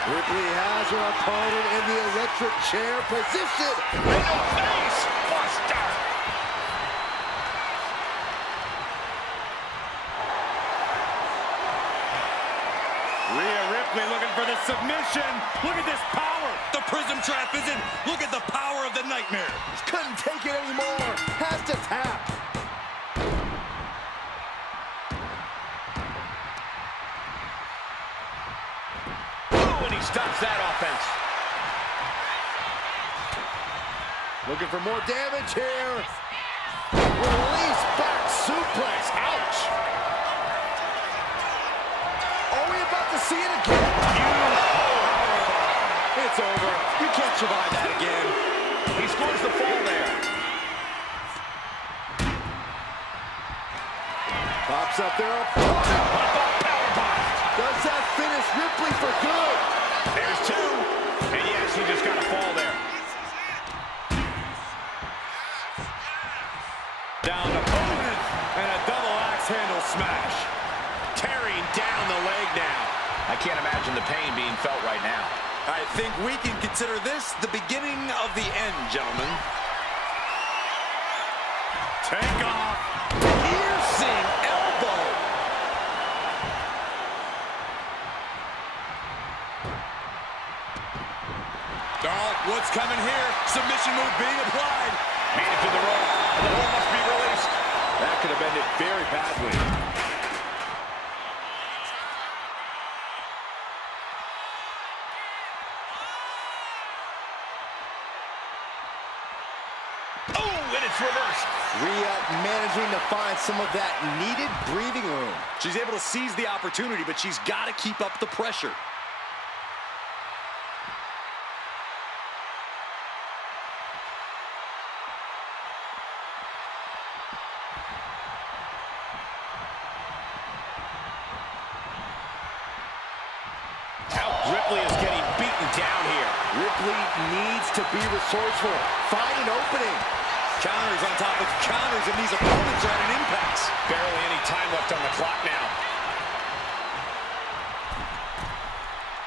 Ripley has her opponent in the electric chair position. In the face buster. Rhea Ripley looking for the submission. Look at this power. The prism trap is in. Look at the power of the nightmare. Couldn't take it anymore. Has to tap. Ooh, and he stops that offense. Looking for more damage here. Release back suplex. Ouch. Are we about to see it again? It's over. You can't survive that again. He scores the fall there. Pops up their opponent. Does that finish Ripley for good? There's two. And yes, he just got a fall there. Down opponent and a double axe handle smash. Tearing down the leg now. I can't imagine the pain being felt right now. I think we can consider this the beginning of the end, gentlemen. Take off. Piercing elbow. Oh, what's coming here? Submission move being applied. Made it to the rope. The hold must be released. That could have ended very badly. Oh, and it's reversed. Rhea managing to find some of that needed breathing room. She's able to seize the opportunity, but she's got to keep up the pressure. Ripley is getting beaten down here. Ripley needs to be resourceful. Find an opening. Counters on top of counters, and these opponents are at an impasse. Barely any time left on the clock now.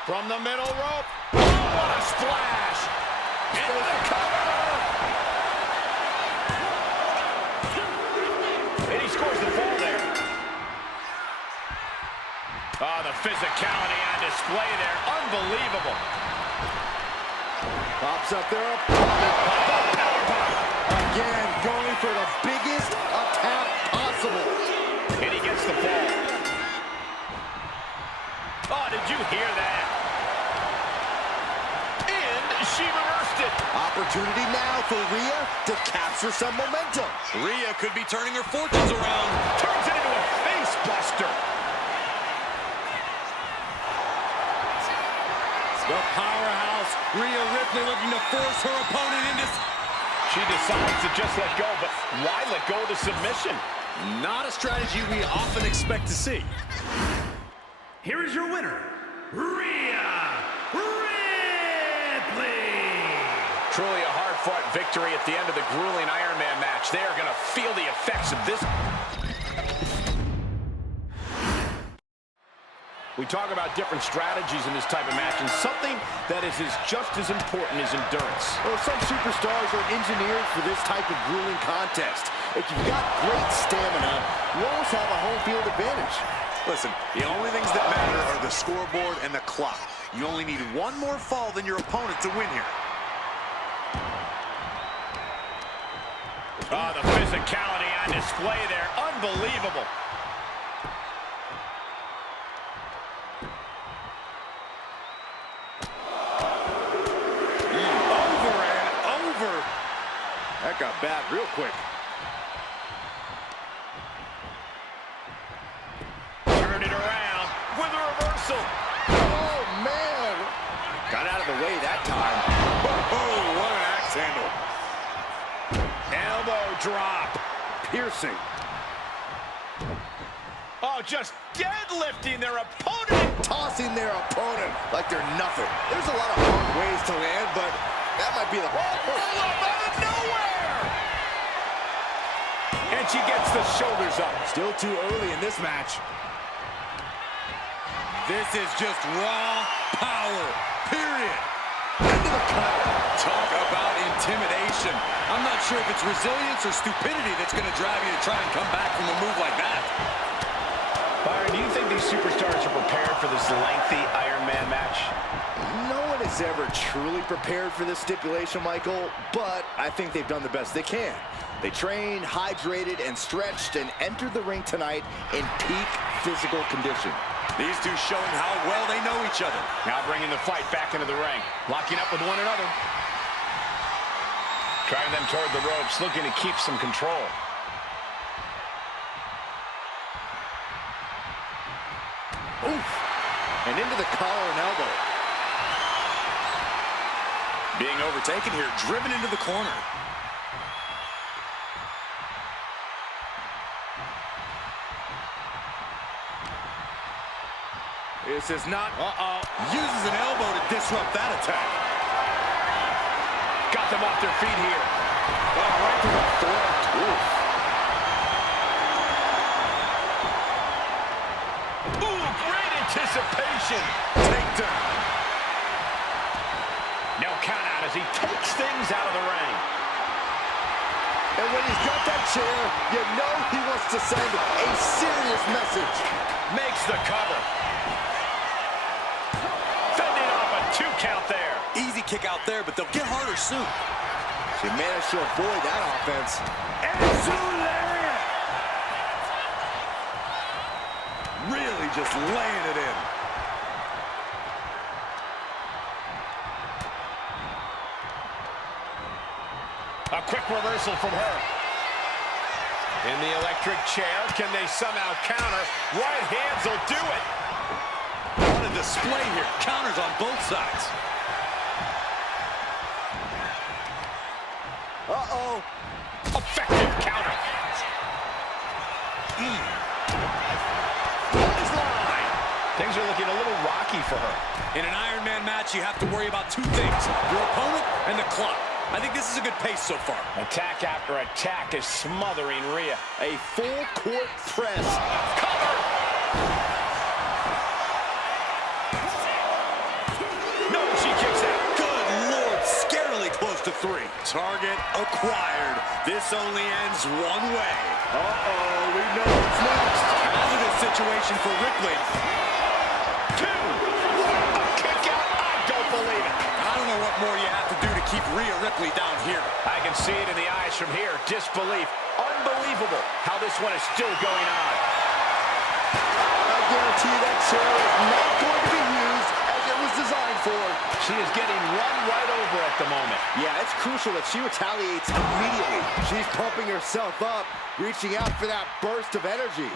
From the middle rope. Oh, what a splash. Into the cover. And he scores the fall there. Oh, the physicality on display there. Unbelievable. Pops up their opponent. Again, going for the biggest attack possible. And he gets the fall. Oh, did you hear that? And she reversed it. Opportunity now for Rhea to capture some momentum. Rhea could be turning her fortunes around. Turns it into a face buster. The powerhouse, Rhea Ripley, looking to force her opponent into... She decides to just let go, but why let go of the submission? Not a strategy we often expect to see. Here is your winner, Rhea Ripley. Truly a hard-fought victory at the end of the grueling Iron Man match. They are going to feel the effects of this. We talk about different strategies in this type of match, and something that is just as important as endurance. Well, some superstars are engineered for this type of grueling contest. If you've got great stamina, you always have a home field advantage. Listen, the only things that matter are the scoreboard and the clock. You only need one more fall than your opponent to win here. Oh, the physicality on display there. Unbelievable. Over and over. That got bad real quick. Turn it around with a reversal. Oh, man. Got out of the way that time. Oh, what an axe handle. Elbow drop. Piercing. Oh, just deadlifting their opponent. Tossing their opponent like they're nothing. There's a lot of hard ways to land, but that might be the... Roll up out of nowhere. And she gets the shoulders up. Still too early in this match. This is just raw power, period. Into the cover. Talk about intimidation. I'm not sure if it's resilience or stupidity that's going to drive you to try and come back from a move like that. Byron, do you think these superstars are prepared for this lengthy Iron Man match? No one is ever truly prepared for this stipulation, Michael, but I think they've done the best they can. They trained, hydrated, and stretched, and entered the ring tonight in peak physical condition. These two showing how well they know each other. Now bringing the fight back into the ring. Locking up with one another. Driving them toward the ropes, looking to keep some control. Oof. And into the collar and elbow. Being overtaken here, driven into the corner. This is not... Uses an elbow to disrupt that attack. Got them off their feet here. Oh, right to the throat. Oof. Ooh, great anticipation. Takedown. No count out as he takes things out of the ring. And when he's got that chair, you know he wants to send a serious message. Makes the cover. Fending off a 2 count there. Easy kick out there, but they'll get harder soon. She managed to avoid that offense. And soon lariat. Really just laying it in. A quick reversal from her. In the electric chair, can they somehow counter? Right hands will do it. What a display here. Counters on both sides. Uh-oh. Effective counter. Line. Things are looking a little rocky for her. In an Iron Man match, you have to worry about two things. Your opponent and the clock. I think this is a good pace so far. Attack after attack is smothering Rhea. A full court press. Cover! No, she kicks out. Good Lord, scarily close to 3. Target acquired. This only ends one way. Uh-oh, we know what's next. Hazardous situation for Ripley. 2. A kick out. I don't believe it. I don't know what more you have to do to keep Rhea Ripley down here. I can see it in the eyes from here. Disbelief. Unbelievable how this one is still going on. I guarantee that chair is not going to be used as it was designed for. She is getting run right over at the moment. Yeah, it's crucial that she retaliates immediately. She's pumping herself up, reaching out for that burst of energy.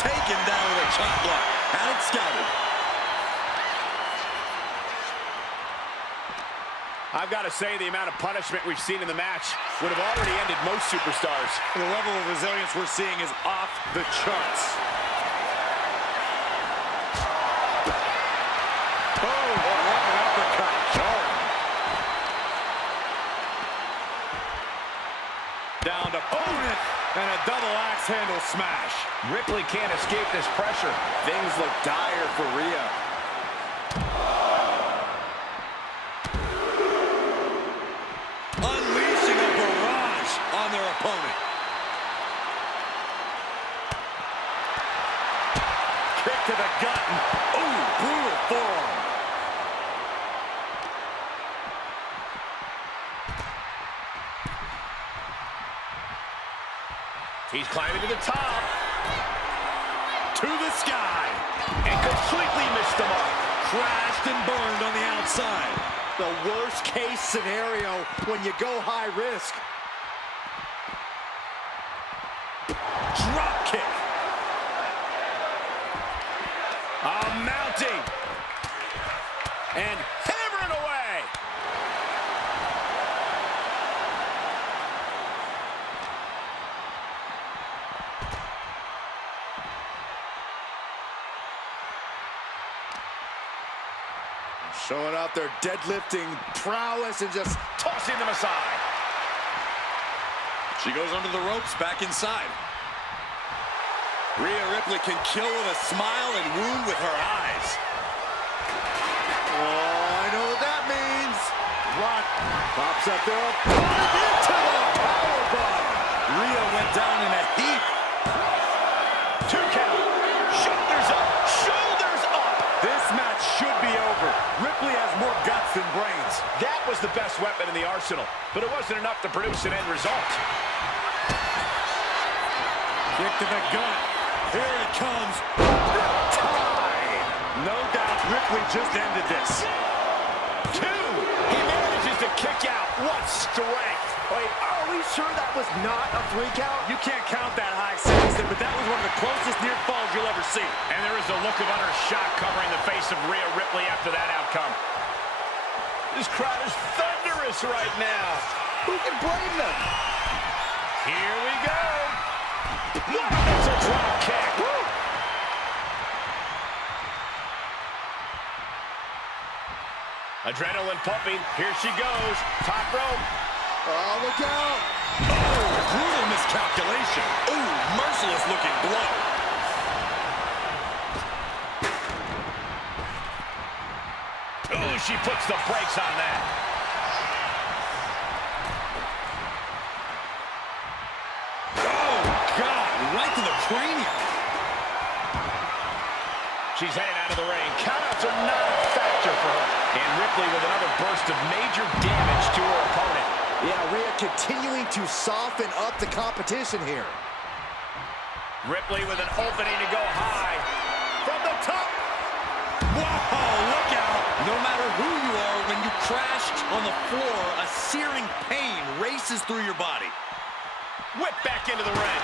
Taken down with a chop block. Had it scouted. I've got to say, the amount of punishment we've seen in the match would have already ended most superstars. The level of resilience we're seeing is off the charts. Oh, what an uppercut. Down to opponent and a double axe handle smash. Ripley can't escape this pressure. Things look dire for Rhea. Unleashing a barrage on their opponent. Kick to the gut. Ooh, brutal forearm. He's climbing to the top. To the sky. And completely missed the mark. Crashed and burned on the outside. The worst case scenario when you go high risk. Drop kick. Mounting. And hammering away. Showing off their deadlifting prowess and just Tossing them aside. She goes under the ropes, back inside. Rhea Ripley can kill with a smile and wound with her eyes. Oh, I know what that means. Rock pops up there, into the powerbomb. Rhea went down in a heap. 2 count. Shoulders up. Shoulders up. This match should be over. Ripley has more guts than brains. That was the best weapon in the arsenal, but it wasn't enough to produce an end result. Kick to the gut. Here it comes. Tie. No doubt Ripley just ended this. 2. He manages to kick out. What strength. Wait, are we sure that was not a 3 count? You can't count that high, Saxton, but that was one of the closest near falls you'll ever see. And there is a look of utter shock covering the face of Rhea Ripley after that outcome. This crowd is thunderous right now. Who can blame them? Here we go. What a missile drop kick. Woo! Adrenaline pumping. Here she goes. Top rope. Oh, look out. Oh, brutal miscalculation. Ooh, merciless looking blow. Ooh, she puts the brakes on that. Oh, God, right to the cranium. She's heading out of the ring. Countouts are not a factor for her. And Ripley with another burst of major damage to her opponent. Yeah, Rhea continuing to soften up the competition here. Ripley with an opening to go high. From the top. Whoa, look out. No matter who you are, when you crash on the floor, a searing pain races through your body. Whip back into the ring.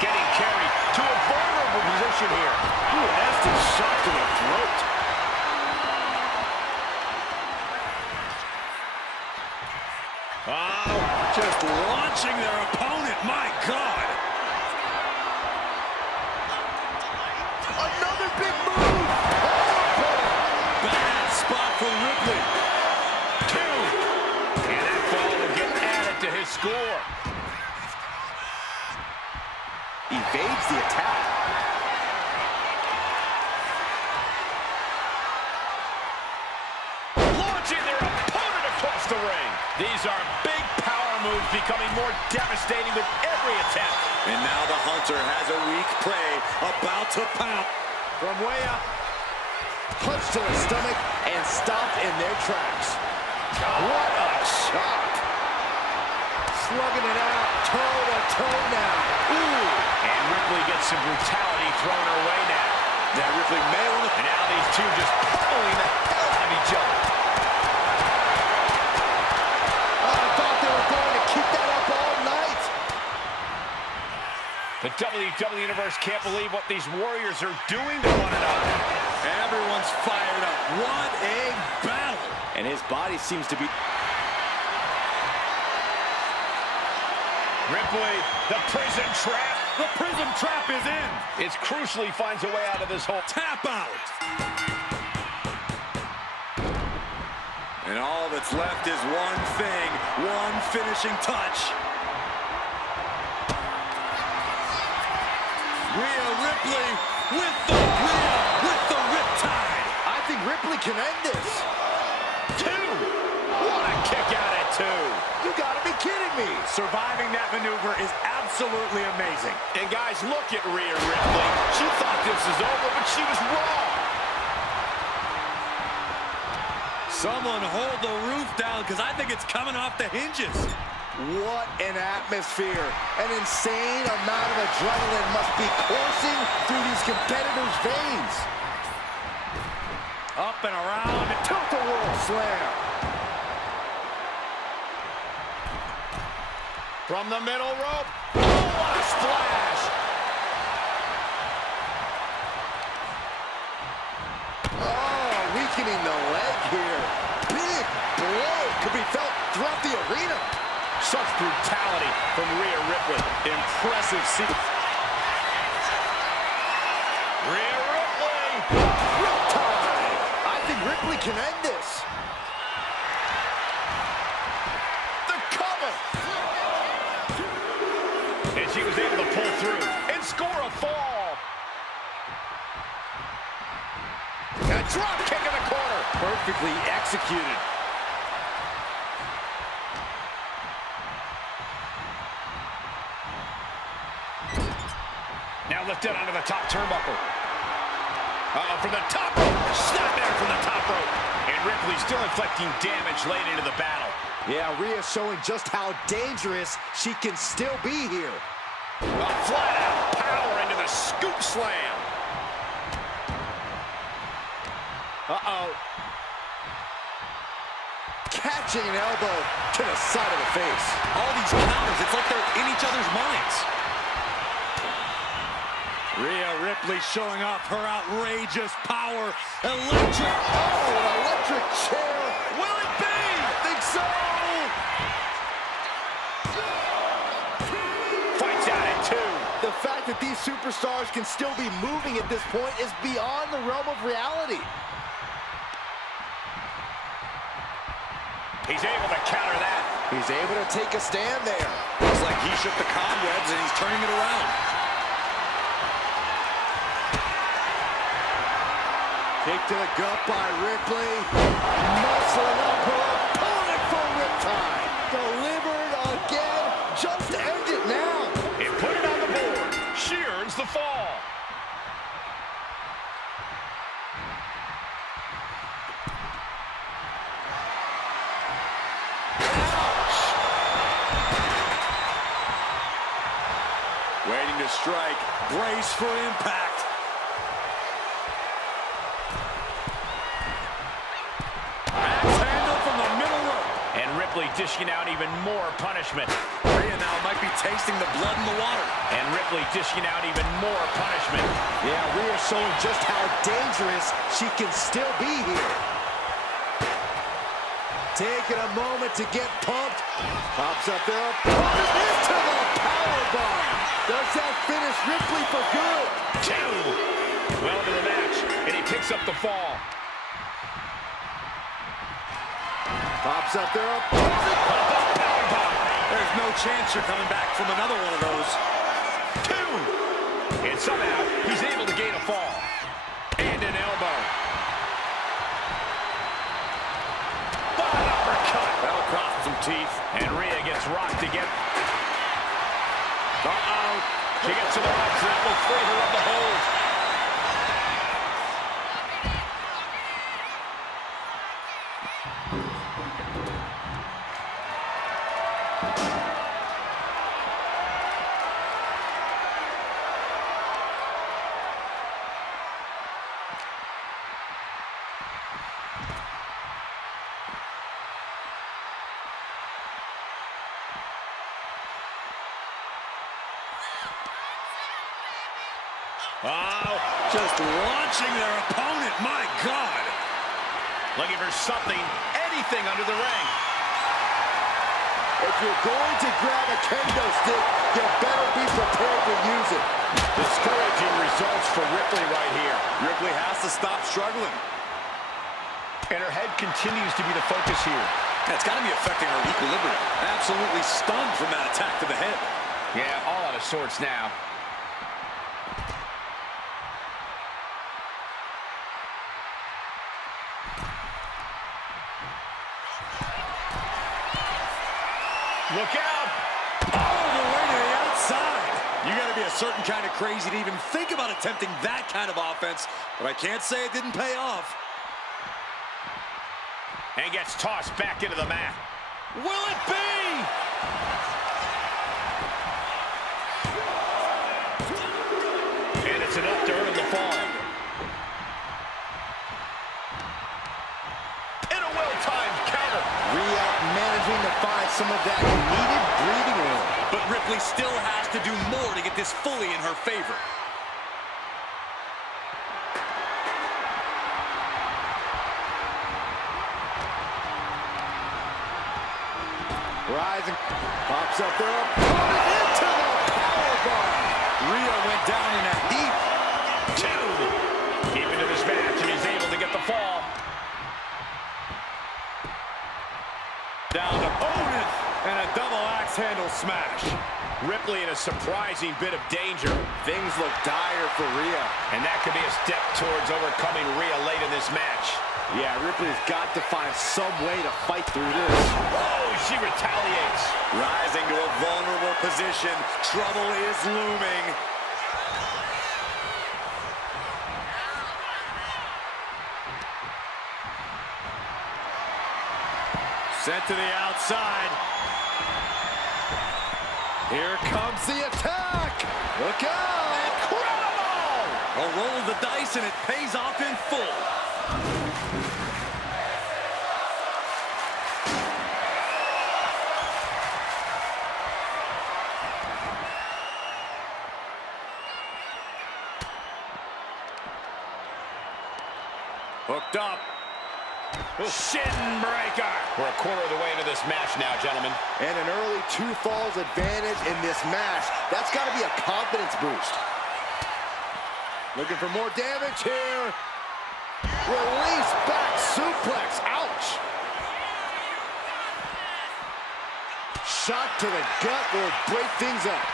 Getting carried to a vulnerable position here. Ooh, a nasty shot to the throat. Oh, just launching their opponent. My God. Another big move. Bad spot for Ripley. 2. And that fall will get added to his score. Evades the attack. Launching their opponent across the ring. These are big power moves becoming more devastating with every attempt. And now the hunter has a weak prey about to pounce. From way up. Punch to the stomach and stopped in their tracks. What a shot. Slugging it out, toe to toe now. Ooh. And Ripley gets some brutality thrown her way now. Yeah, Ripley mailing it. And now these two just pulling the hell out of each other. Oh, I thought they were going to keep that up all night. The WWE Universe can't believe what these warriors are doing to one another. Everyone's fired up. What a battle. And his body seems to be... Ripley, the prison trap. The prison trap is in. It's crucial he finds a way out of this hole. Tap out. And all that's left is one thing, one finishing touch. Rhea Ripley with the riptide. I think Ripley can end this. 2. What a kick out at 2. You gotta be kidding me. Surviving that maneuver is absolutely amazing. And guys, look at Rhea Ripley. She thought this was over, but she was wrong. Someone hold the roof down, because I think it's coming off the hinges. What an atmosphere. An insane amount of adrenaline must be coursing through these competitors' veins. Up and around. Tilt-a-whirl slam. From the middle rope. Oh, what a splash. Oh, weakening the leg here. Big blow could be felt throughout the arena. Such brutality from Rhea Ripley. Impressive sequence. Rhea Ripley. Riptide. I think Ripley can end this. The cover. And she was able to pull through and score a fall. A drop kick in the corner. Perfectly executed. Now lifted onto the top turnbuckle. From the top rope. Snap there from the top rope. And Ripley still inflicting damage late into the battle. Yeah, Rhea showing just how dangerous she can still be here. Flat out power into the scoop slam. Catching an elbow to the side of the face. All these counters, it's like they're in each other's minds. Rhea Ripley showing off her outrageous power. Electric. Oh, an electric chair. Will it be? I think so. Fights out at 2. The fact that these superstars can still be moving at this point is beyond the realm of reality. He's able to counter that. He's able to take a stand there. Looks like he shook the cobwebs and he's turning it around. Kick to the gut by Ripley. Muscling up her opponent for Riptide. Delivered again. Just end it now. And put it on the board. She earns the fall. Waiting to strike. Brace for impact. Axe handle from the middle rope. And Ripley dishing out even more punishment. Rhea now might be tasting the blood in the water. And Ripley dishing out even more punishment. Yeah, Rhea showing just how dangerous she can still be here. Taking a moment to get pumped. Pops up there. Into the powerbomb. Does that finish Ripley for good? 2. Well into the match. And he picks up the fall. Pops up there. There's no chance you're coming back from another one of those. 2. And somehow he's able to gain a fall. And an elbow. Bottom uppercut. That'll cross some teeth. And Rhea gets rocked again. She gets to the ropes. That will free her of the hold. Oh, just launching their opponent, my God. Looking for something, anything under the ring. If you're going to grab a kendo stick, you better be prepared to use it. Discouraging results for Ripley right here. Ripley has to stop struggling. And her head continues to be the focus here. It's got to be affecting her equilibrium. Absolutely stunned from that attack to the head. Yeah, all out of sorts now. Look out! Oh, the way to the outside. You got to be a certain kind of crazy to even think about attempting that kind of offense, but I can't say it didn't pay off. And gets tossed back into the mat. Will it be? And it's enough to earn the fall. And a well-timed counter. Rhea managing to find some of that needed breathing room. But Ripley still has to do more to get this fully in her favor. Rising, pops up there, opponent into the powerbomb. Rhea went down in a heap. 2. Deep into this match, and he's able to get the fall. Down to opponent, and a double axe handle smash. Ripley in a surprising bit of danger. Things look dire for Rhea. And that could be a step towards overcoming Rhea late in this match. Yeah, Ripley's got to find some way to fight through this. Oh, she retaliates. Rising to a vulnerable position. Trouble is looming. Sent to the outside. Here comes the attack. Look out. Incredible! A roll of the dice, and it pays off in full. Hooked up. Shin breaker. We're a quarter of the way into this match now, gentlemen. And an early 2 falls advantage in this match. That's got to be a confidence boost. Looking for more damage here. Release back suplex. Ouch. Shot to the gut will break things up.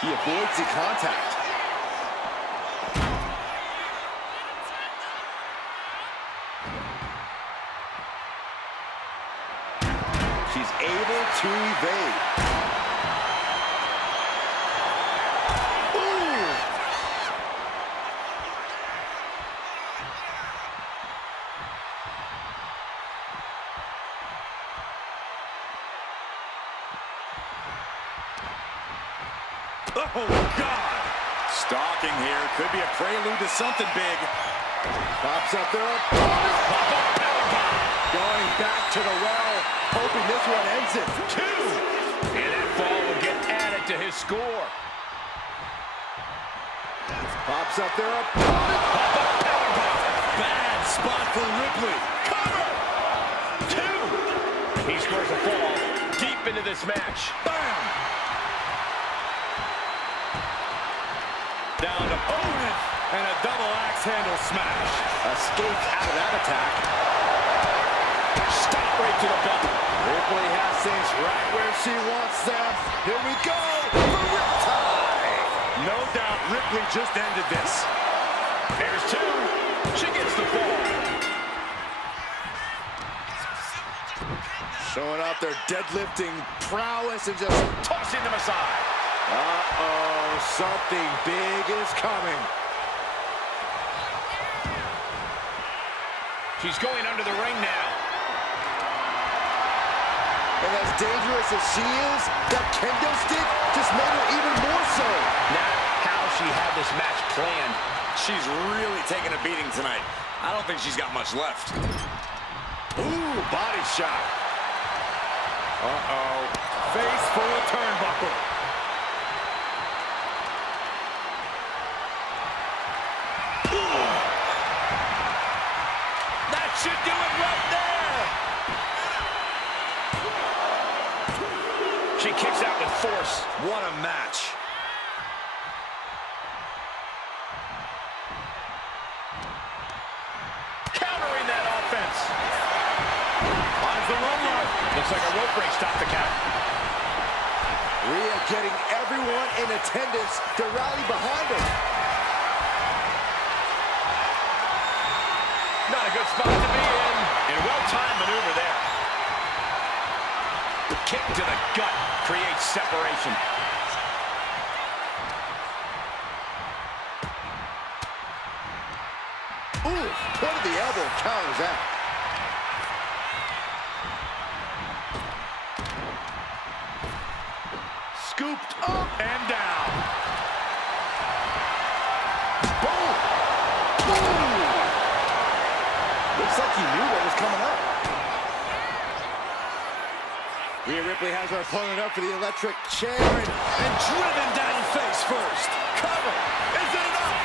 He avoids the contact. She's able to evade. Ooh. Oh, God! Stalking here. Could be a prelude to something big. Pops up there. Going back to the well, hoping this one ends it. 2. And that fall will get added to his score. Pops up there. Bad spot for Ripley. Cover! 2. He scores a fall deep into this match. Bam! Down to opponent, and a double axe handle smash. Escapes out of that attack. Stop right to the belt. Ripley has things right where she wants them. Here we go for Riptide. No doubt Ripley just ended this. There's 2. She gets the fall. Showing off their deadlifting prowess and just Tossing them aside. uh-oh, something big is coming. She's going under the ring now. And as dangerous as she is, that kendo stick just made her even more so. Not how she had this match planned. She's really taking a beating tonight. I don't think she's got much left. Ooh, body shot. Uh-oh. Face full of turnbuckle. That should do it right there. She kicks out with force. What a match. Countering that offense. Finds the roller. Looks like a rope break stopped the count. Rhea getting everyone in attendance to rally behind her. Not a good spot to be in. And a well-timed maneuver there. The kick to the gut creates separation. Ooh. Point of the elbow counters out. Scooped up and down. Boom! Boom! Looks like he knew what was coming up. Rhea Ripley has her opponent up for the electric chair and driven down face first. Cover. Is it enough?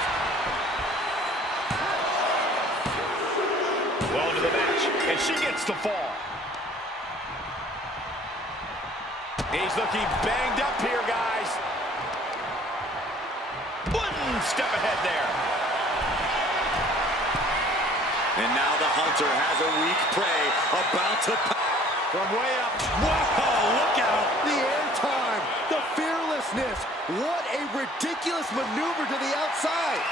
Well into the match, and she gets the fall. He's looking banged up here, guys. One step ahead there. And now the Hunter has a weak prey about to... From way up. Whoa, look out. The airtime, the fearlessness. What a ridiculous maneuver to the outside.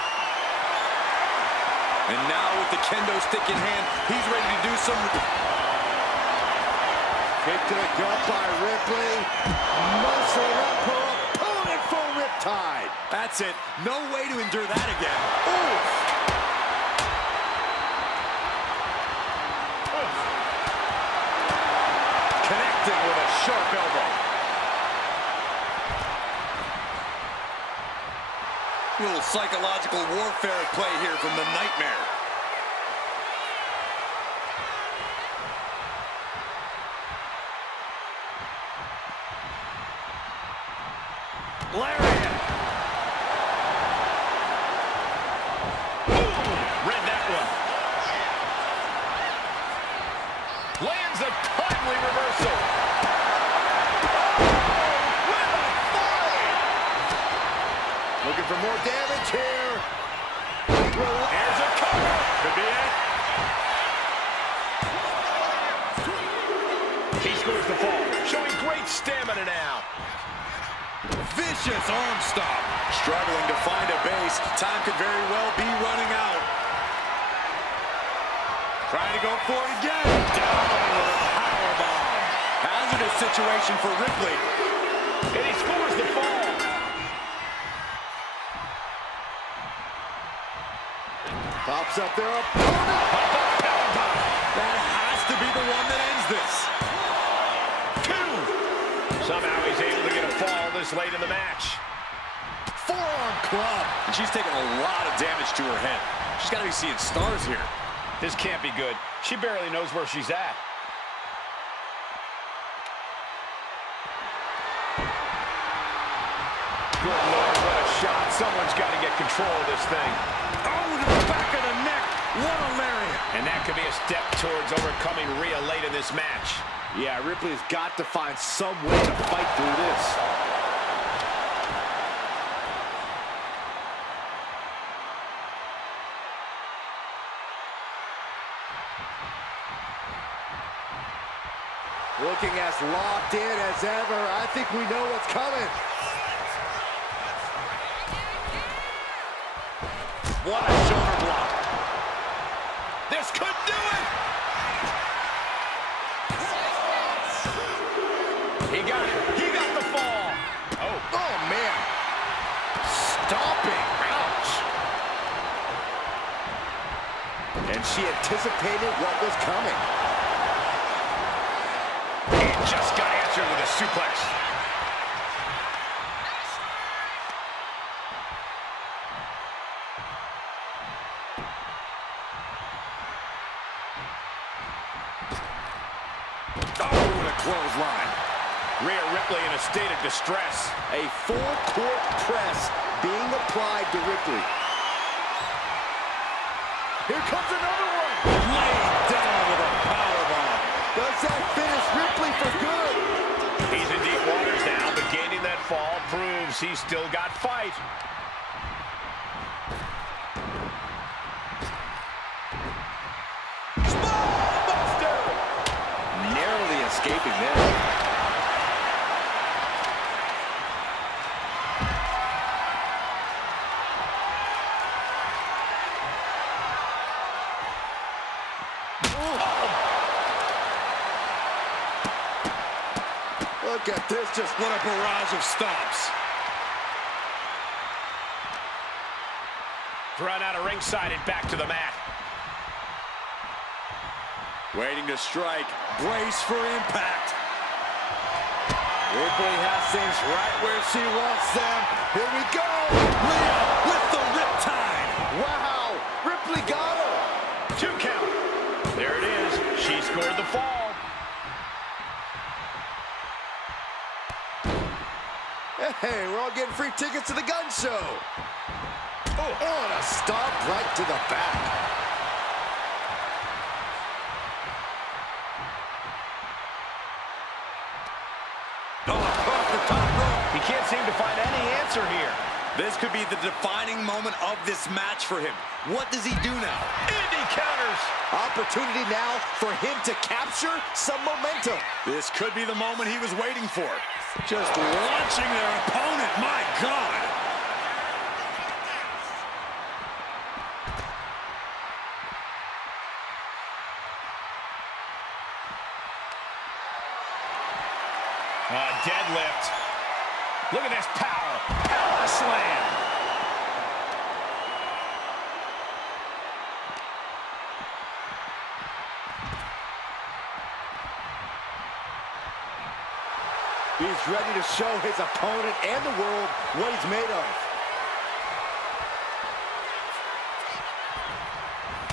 And now with the kendo stick in hand, he's ready to do some... Kick to the gut by Ripley. Muscling up her opponent for riptide. That's it. No way to endure that again. Oof. Connecting with a sharp elbow. A little psychological warfare at play here from the Nightmare. Lariat. Boom. Read that one. Lands a timely reversal. Looking for more damage here. Here's a cover. Could be it. He scores the fall, showing great stamina now. Vicious arm stomp. Struggling to find a base. Time could very well be running out. Trying to go for it again. Down with a powerbomb. Hazardous situation for Ripley. And he scores the fall. Pops up their opponent. That has to be the one that ends this. Somehow he's able to get a fall this late in the match. Forearm club. And she's taking a lot of damage to her head. She's got to be seeing stars here. This can't be good. She barely knows where she's at. Good Lord, what a shot. Someone's got to get control of this thing. Oh, to the back of the neck. What a lariat. And that could be a step towards overcoming Rhea late in this match. Yeah, Ripley's got to find some way to fight through this. Looking as locked in as ever. I think we know what's coming. What a shoulder block. This could do it. He got it. He got the fall. Oh, man. Stomping. Ouch. And she anticipated what was coming. He just got answered with a suplex. Oh, what a clothesline. Rhea Ripley in a state of distress. A full-court press being applied to Ripley. Here comes another one. Laid down with a powerbomb. Does that finish Ripley for good? He's in deep waters now, but gaining that fall proves he's still got fight. Buster! Narrowly escaping there. Look at this, just What a barrage of stomps. Run out of ringside and back to the mat. Waiting to strike. Brace for impact. Ripley has things right where she wants them. Here we go. Rhea with the riptide. Wow. Ripley got her. 2 count. There it is. She scored the fall. Hey, we're all getting free tickets to the gun show. Oh, and a stomp right to the back. Oh, across the top rope. He can't seem to find any answer here. This could be the defining moment of this match for him. What does he do now? Indy counters. Opportunity now for him to capture some momentum. This could be the moment he was waiting for. Just launching their opponent. My God. Deadlift. Look at this power. Power slam. He's ready to show his opponent and the world what he's made of.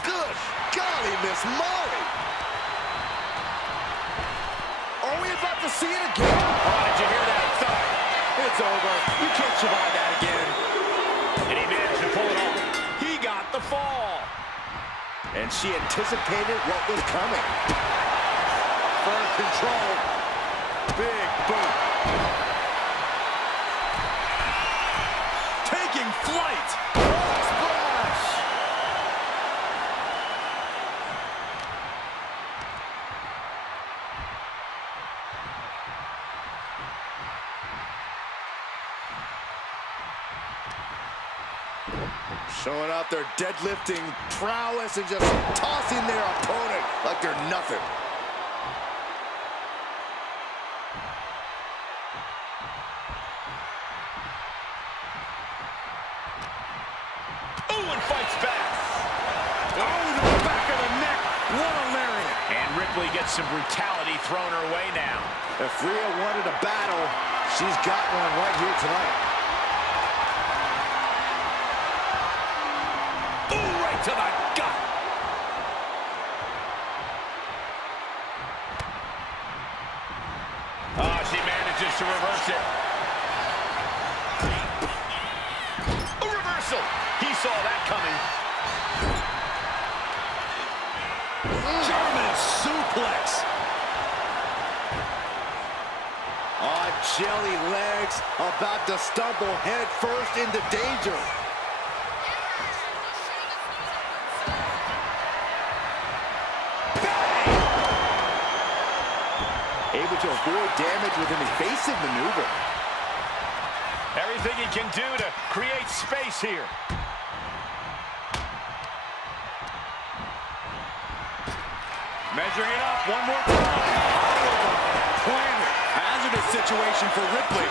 Good golly, Miss Molly. Are we about to see it again? Oh, did you hear that thud? It's over. You can't survive that again. And he managed to pull it off. He got the fall. And she anticipated what was coming. Firm control. Big boot. Taking flight. Splash. Showing off their deadlifting prowess and just tossing their opponent like they're nothing. Ooh, and fights back. Oh, the back of the neck. What a lariat. And Ripley gets some brutality thrown her way now. If Rhea wanted a battle, she's got one right here tonight. Ooh, right to the gut. Oh, she manages to reverse it. A reversal. He saw that coming. German suplex. On jelly legs, about to stumble head first into danger. Able to avoid damage with an evasive maneuver. Everything he can do to create space here. Measuring it up one more time. Planted. Hazardous situation for Ripley.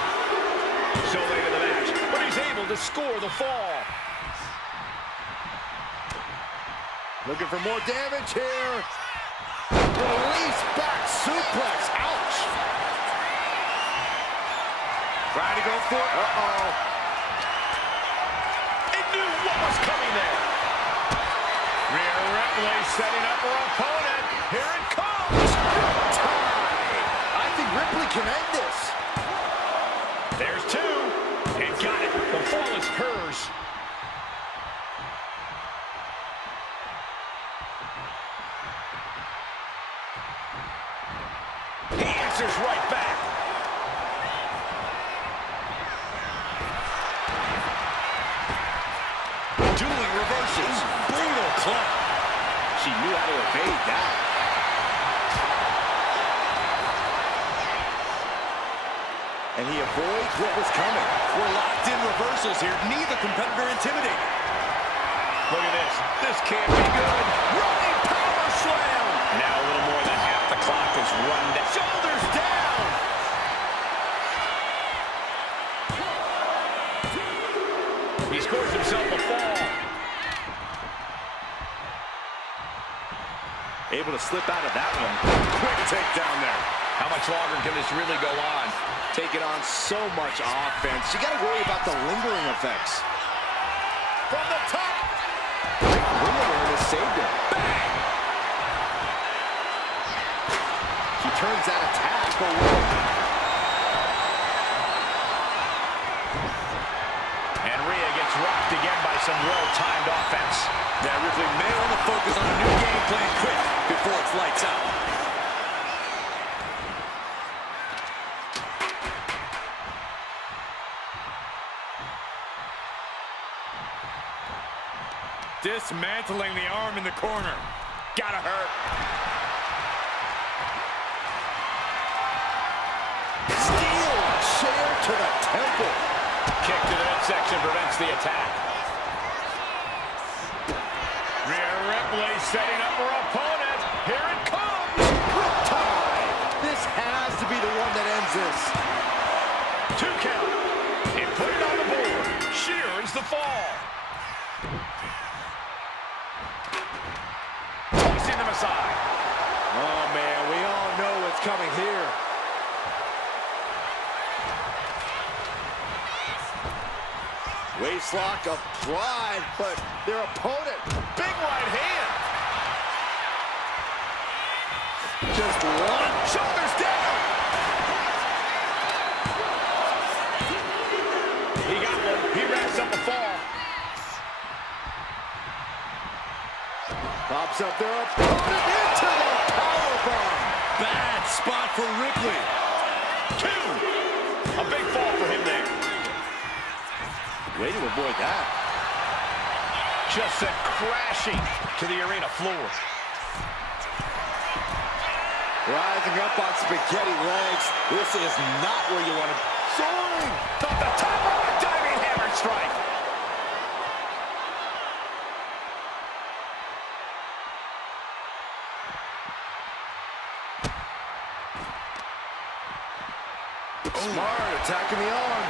So late in the match, but he's able to score the fall. Looking for more damage here. Release back suplex. Ouch. Trying to go for it. Uh-oh. It knew what was coming there. Rhea Ripley setting up her opponent. Here it comes. Tie. I think Ripley can end this. There's two. And got it. The fall is hers. He answers right back. Dueling reversals. Brutal club. She knew how to evade that. And he avoids what was coming. We're locked in reversals here. Neither competitor intimidated. Look at this. This can't be good. Running power slam. Now a little more than half the clock is run down. Shoulders down. He scores himself a fall. Able to slip out of that one. Quick takedown there. How much longer can this really go on? Taking on so much offense. You got to worry about the lingering effects. From the top. Ring awareness saved him. Bang! He turns that attack away. And Rhea gets rocked again by some well-timed offense. Yeah, Ripley may want to focus on a new game plan quick before it's lights out. Dismantling the arm in the corner. Gotta hurt. Steel chair to the temple. Kick to the midsection prevents the attack. Rhea Ripley setting up her opponent. Here it comes. Riptide. This has to be the one that ends this. 2 count. And put it on the board. She earns the fall. Tossing them aside. Oh, man, we all know what's coming here. Waistlock applied, but their opponent, Big right hand. just one. Shoulders down. He got one. He wraps up the fall. Pops up their opponent into the powerbomb. Bad spot for Ripley. 2. A big fall for him there. Way to avoid that. Just sent crashing to the arena floor. Rising up on spaghetti legs. This is not where you want to... Soaring! Off the top of a diving hammer strike. Smart, attacking the arm.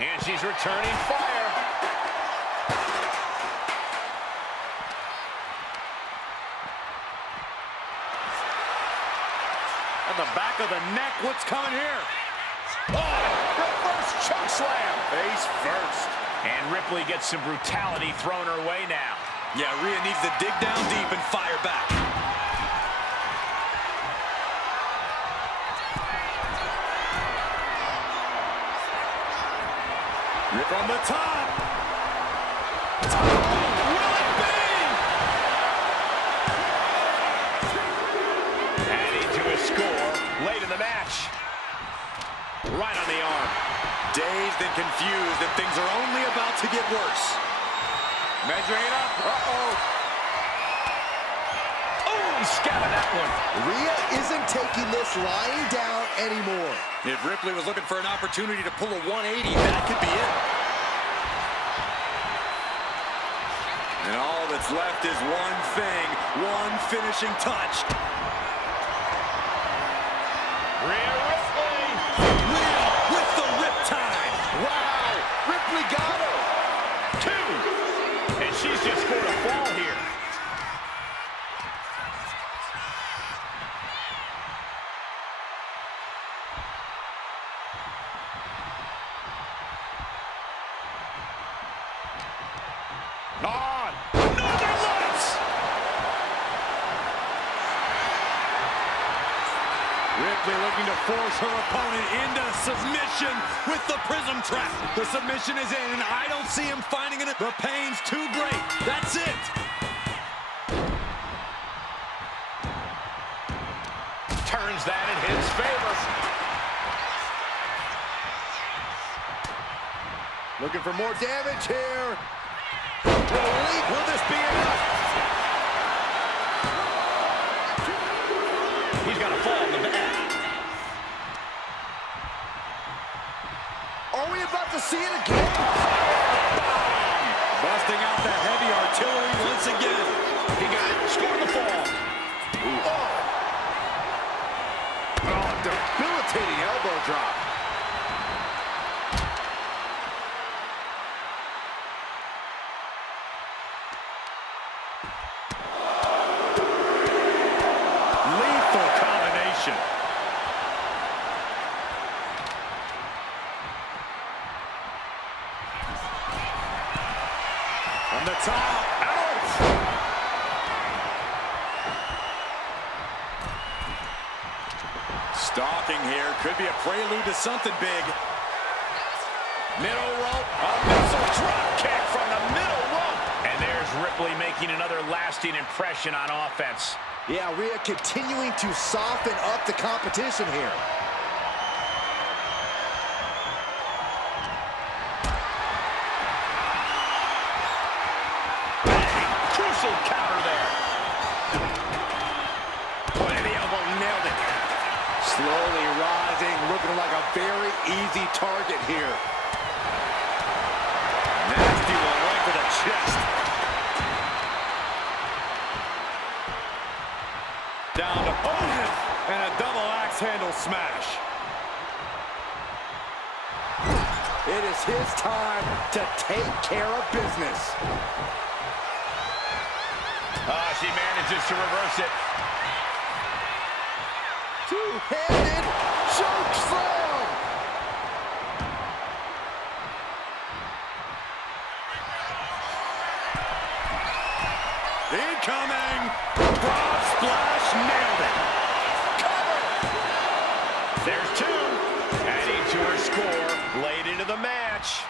And she's returning fire. At the back of the neck, what's coming here? Oh, reverse choke slam. Face first. And Ripley gets some brutality thrown her way now. Yeah, Rhea needs to dig down deep and fire back. From the top. Will it be? Adding to his score late in the match. Right on the arm. Dazed and confused, and things are only about to get worse. Measuring it up. Uh-oh. Oh, he scattered that one. Rhea isn't taking this lying down anymore. If Ripley was looking for an opportunity to pull a 180, that could be it. And all that's left is one thing, one finishing touch. Rhea Ripley. Rhea with the riptide. Wow, Ripley got her. 2. And she's just scored a fall here. On. Northern Lights. Ripley looking to force her opponent into submission with the prism trap. The submission is in, and I don't see him finding it. The pain's too great. That's it. Turns that in his favor. Looking for more damage here. Will this be enough? He's got a fall in the back. Are we about to see it again? Busting out the heavy artillery once again. He got it. Scored the fall. Oh. Oh, debilitating elbow drop. Lethal combination. On the top. Ouch! Stalking here. Could be a prelude to something big. Middle rope. A missile drop kick from the middle rope. And there's Ripley making another lasting impression on offense. Yeah, Rhea continuing to soften up the competition here. Crucial counter there. Boy, the elbow nailed it. Slowly rising, looking like a very easy target here. Nasty one right to the chest. Down to Otis, and a double axe handle smash. It is his time to take care of business. She manages to reverse it. Two-handed choke slam. Incoming. Broad splash, nailed it. Cover. There's two. Adding to her score late into the match.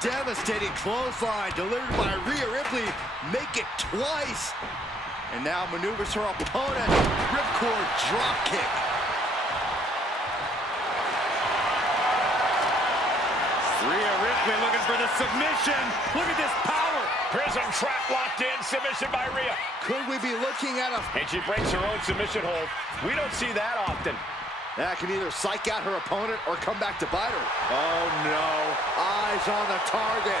Devastating clothesline delivered by Rhea Ripley. Make it twice. And now maneuvers her opponent. Ripcord drop kick. Rhea Ripley looking for the submission. Look at this power. Prism trap locked in. Submission by Rhea. Could we be looking at a... And she breaks her own submission hold. We don't see that often. That can either psych out her opponent or come back to bite her. Oh, no. Eyes on the target.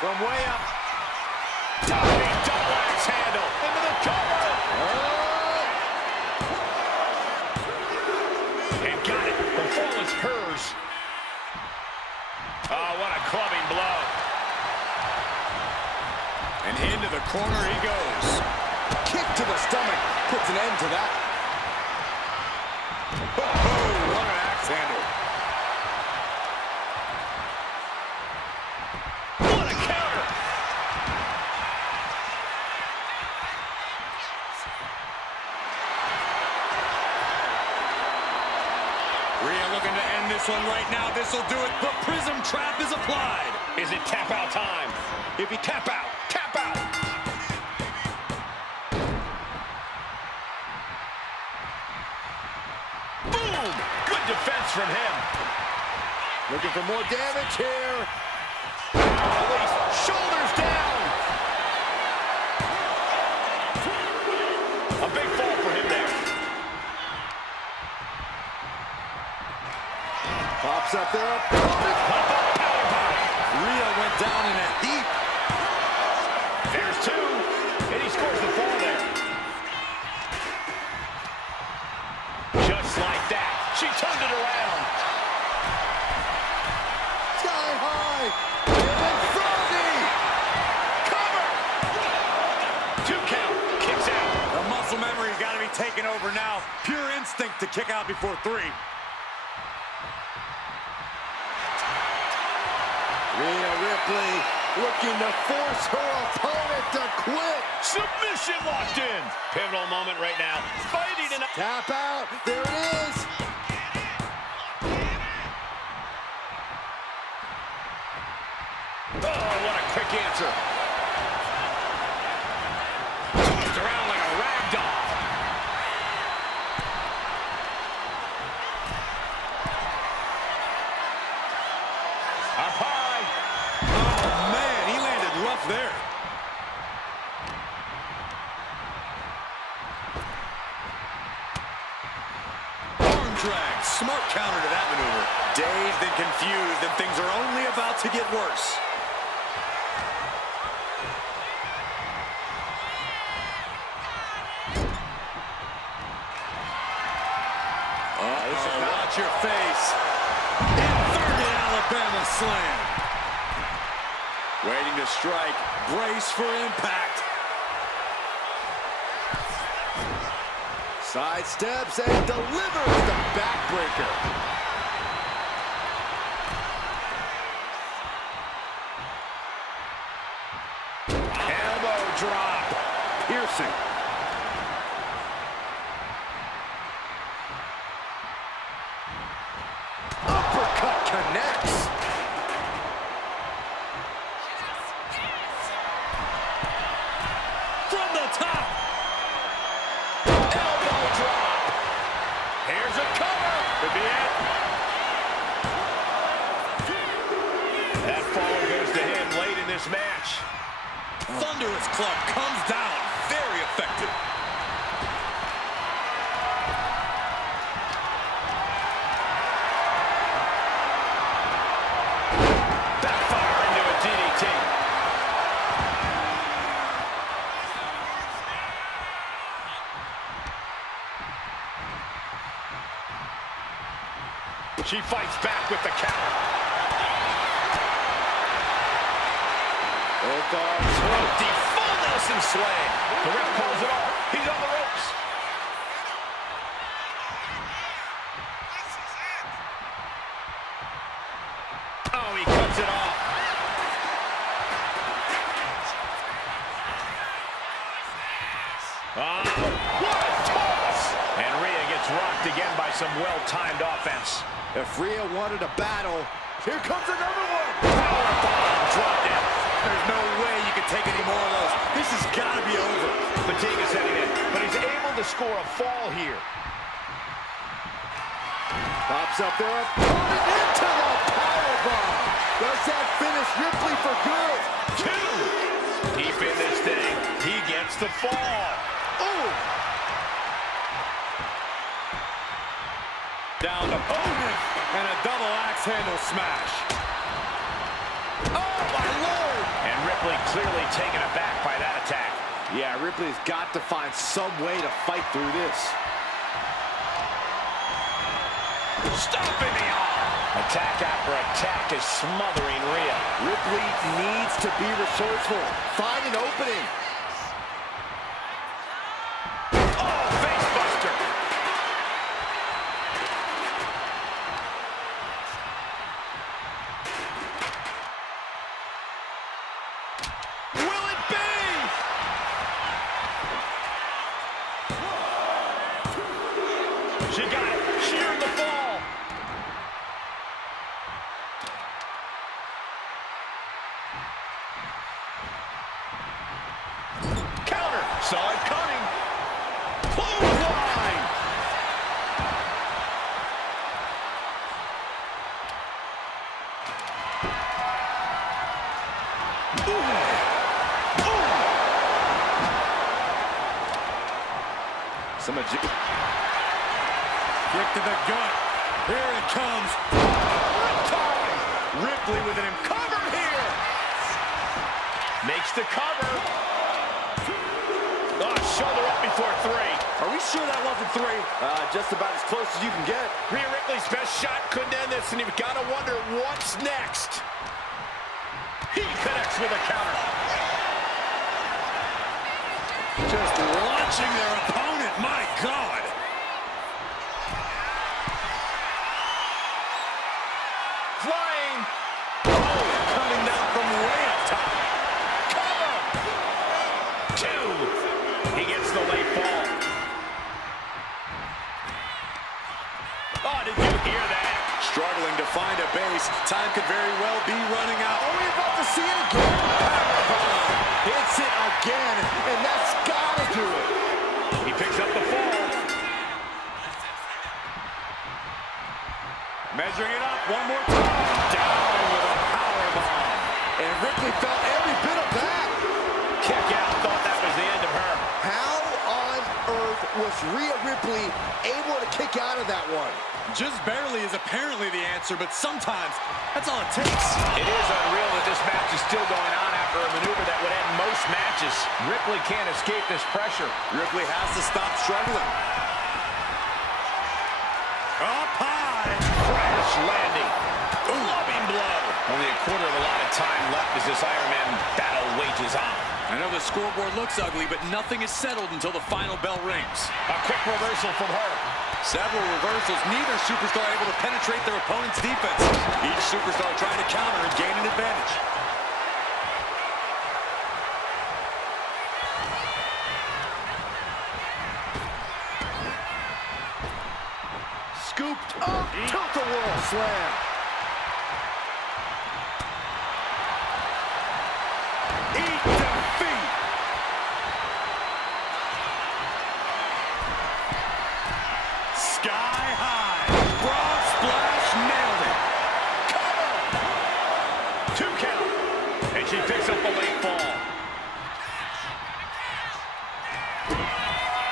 From way up. Diving double axe handle. Into the cover. And got it. The fall is hers. Oh, what a clubbing blow. And into the corner he goes. Kick to the stomach puts an end to that. Oh, what an axe handle. What a counter. Rhea looking to end this one right now. This will do it. The Prism Trap is applied. Is it tap out time? If you tap out, tap out. Boom! Good defense from him. Looking for more damage here. Release. Shoulders down. A big fall for him there. Pops up there. Rhea went down in a heap. There's two. And he scores the fall there. Just like that. She turned it around. Sky high. And Froggy. Cover. Two count. Kicks out. The muscle memory's got to be taken over now. Pure instinct to kick out before three. Rhea Ripley looking to force her opponent to quit. Submission locked in. Pivotal moment right now. Fighting in a... Tap out. There it is. Oh, what a quick answer. Tossed around like a rag doll. Up high. Oh, man, he landed rough there. Arm drag. Smart counter to that maneuver. Dazed and confused, and things are only about to get worse. Watch your face. Inverted Alabama slam. Waiting to strike. Brace for impact. Sidesteps and delivers the backbreaker. Elbow drop. Piercing. Uppercut connects. From the top. Elbow drop. Here's a cover. Could be it. That fall goes to him late in this match. Thunderous club comes down. Very effective. Backfire into a DDT. She fights back with the counter. Both arms. The full Nelson slam. The ref calls it off. He's on the ropes. Oh, he cuts it off. What a toss! And Rhea gets rocked again by some well-timed offense. If Rhea wanted a battle, here comes another one. Powerbomb dropped in. There's no way you can take any more of those. This has got to be over. Fatigue is setting in, but he's able to score a fall here. Pops up their opponent into the powerbomb. Does that finish Ripley for good? 2. Deep in this thing, he gets the fall. Ooh. Down the opponent and a double axe handle smash. Oh, my Lord. And Ripley clearly taken aback by that attack. Yeah, Ripley's got to find some way to fight through this. Stomping the arm. Attack after attack is smothering Rhea. Ripley needs to be resourceful. Find an opening. Oh, face buster. Will it be? She got it. She earned the fall. Counter. Saw it coming. Clothesline. Kick to the gut. Here it comes. Ripley with an cover here. Makes the cover. Oh, shoulder up before 3. Are we sure that wasn't 3? Just about as close as you can get. Rhea Ripley's best shot couldn't end this, and you've got to wonder what's next. He connects with a counter. Just launching their opponent. My God. Flying. Oh, coming down from way up top. Cover. 2. He gets the late fall. Oh, did you hear that? Struggling to find a base. Time could very well be running out. Are we about to see it again? Powerbomb. Hits it again, and that's got to do it. He picks up the fall. Measuring it up one more time. Down with a powerbomb. And Ripley felt every bit of that. Kick out. Thought that was the end of her. How on earth earth was Rhea Ripley able to kick out of that one? Just barely is apparently the answer, but sometimes that's all it takes. It is unreal that this match is still going on after a maneuver that would end most matches. Ripley can't escape this pressure. Ripley has to stop struggling. Up high. Crash landing. Loving blow. Only a quarter of a lot of time left as this Iron Man battle wages on. I know the scoreboard looks ugly, but nothing is settled until the final bell rings. A quick reversal from her. Several reversals, neither superstar able to penetrate their opponent's defense. Each superstar trying to counter and gain an advantage. Scooped up, tilt-a-whirl slam. Eat defeat. Sky high. Broad splash, nailed it. Cover. 2 count. And she picks up the late fall.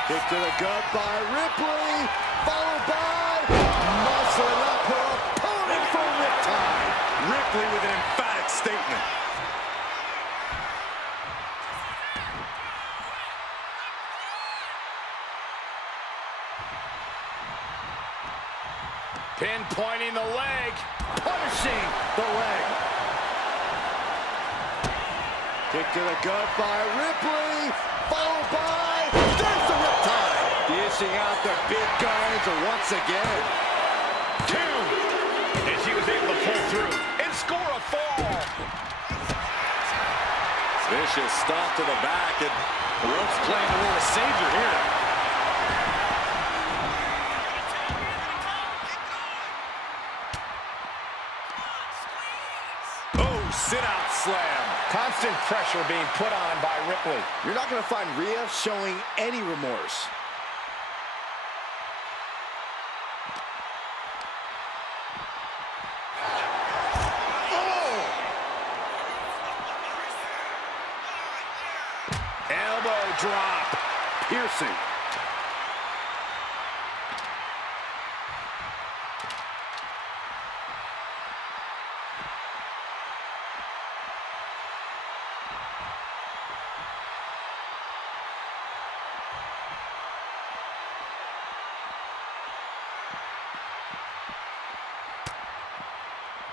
Kick to the gut by Ripley, followed by muscling up her opponent for riptide. Ripley with an emphatic statement. Pinpointing the leg. Punishing the leg. Kick to the gut by Ripley, followed by, there's the riptide. Dishing out the big guns once again. 2. And she was able to pull through and score a fall. Vicious stomp to the back, and the rope's playing the role of savior here. Oh, sit-out slam. Constant pressure being put on by Ripley. You're not going to find Rhea showing any remorse. Elbow drop. Piercing.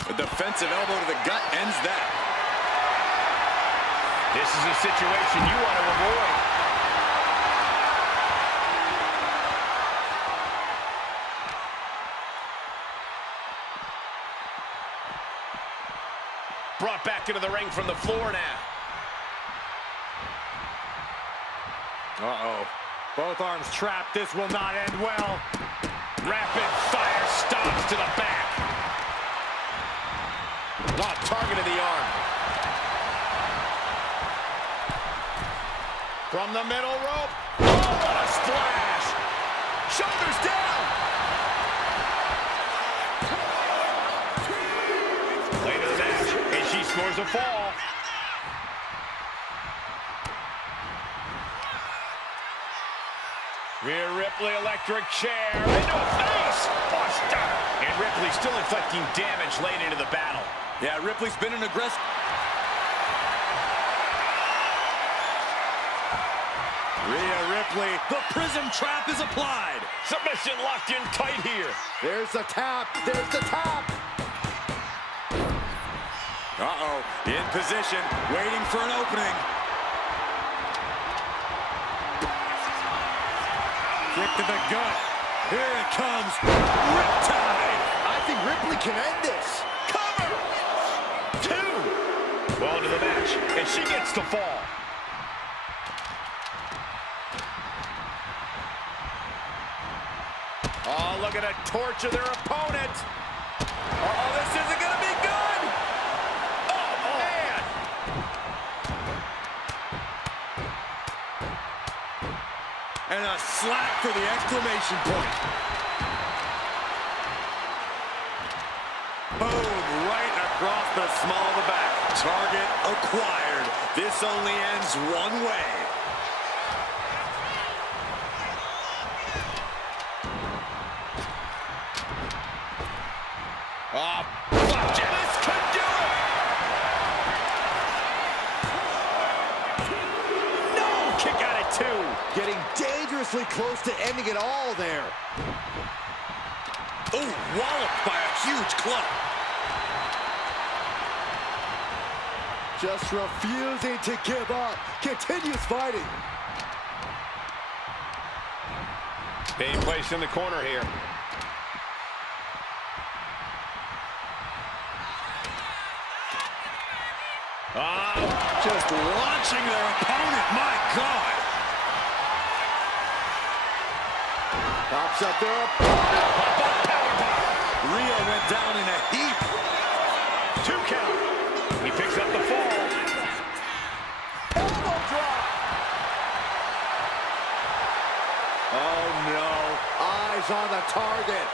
A defensive elbow to the gut ends that. This is a situation you want to avoid. Brought back into the ring from the floor now. Uh-oh. Both arms trapped. This will not end well. Rapid fire stops to the back. Oh, targeted the arm. From the middle rope. Oh, what a splash. Shoulders down. Later the match, and she scores a fall. Rhea Ripley, electric chair, into a face, buster. And Ripley still inflicting damage late into the battle. Yeah, Ripley's been an aggressive. Rhea Ripley, the prism trap is applied. Submission locked in tight here. There's the tap. There's the tap. Uh-oh, in position, waiting for an opening. Kick to the gut. Here it comes. Riptide. I think Ripley can end this. Cover. 2. Well into the match, and she gets the fall. Oh, look at a torch of their opponent. Oh, this isn't going to be good. Oh, man. And a slap for the exclamation point. Boom, right across the small of the back. Target acquired. This only ends one way. Flapjack. This could do it. No, kick out at 2. Getting dangerously close to ending it all there. Oh, walloped by a huge club. Just refusing to give up. Continues fighting. Being placed in the corner here. Just launching their opponent. My God. Pops up their opponent. Rhea went down in a heap. 2 count. He picks up the fall. Elbow drop. Oh, no. Eyes on the target.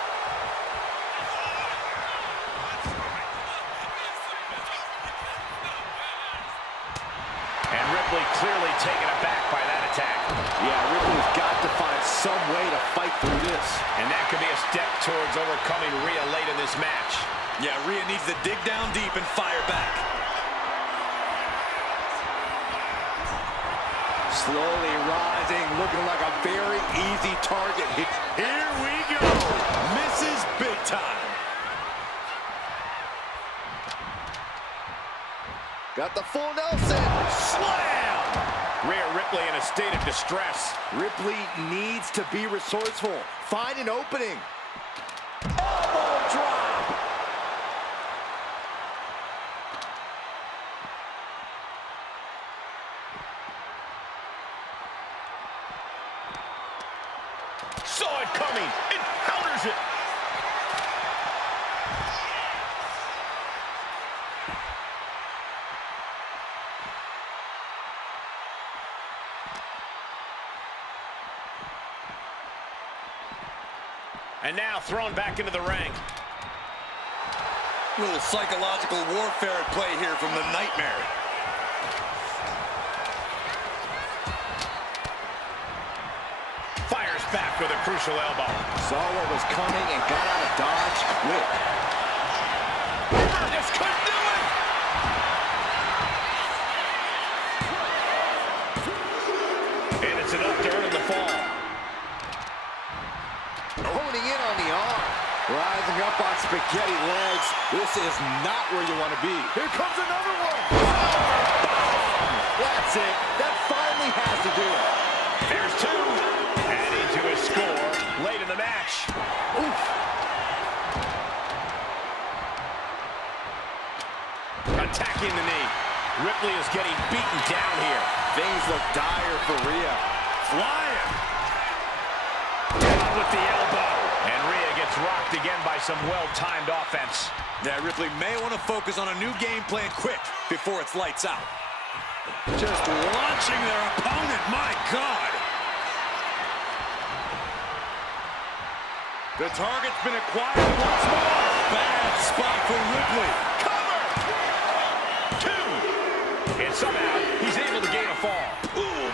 And Ripley clearly taken aback by that attack. Yeah, Ripley's got to find some way to fight through this. And that could be a step towards overcoming Rhea late in this match. Yeah, Rhea needs to dig down deep and fire back. Slowly rising, looking like a very easy target. Here we go. Misses big time. Got the full Nelson. Slam. Rhea Ripley in a state of distress. Ripley needs to be resourceful. Find an opening. Elbow drop. Saw it coming. It counters it. And now thrown back into the ring. A little psychological warfare at play here from the Nightmare. Fires back with a crucial elbow. Saw what was coming and got out of dodge quick. This could do it! And it's enough to earn the fall. Honing in on the arm. Rising up on spaghetti legs. This is not where you want to be. Here comes another one. That's it. That finally has to do it. There's 2. Adding to his score late in the match. Oof. Attacking the knee. Ripley is getting beaten down here. Things look dire for Rhea. Flying. Down with the elbow. And Rhea gets rocked again by some well-timed offense. Yeah, Ripley may want to focus on a new game plan quick before it's lights out. Just launching their opponent. My God. The target's been acquired once more. Bad spot for Ripley. Cover! 2. And somehow he's able to gain a fall. Boom!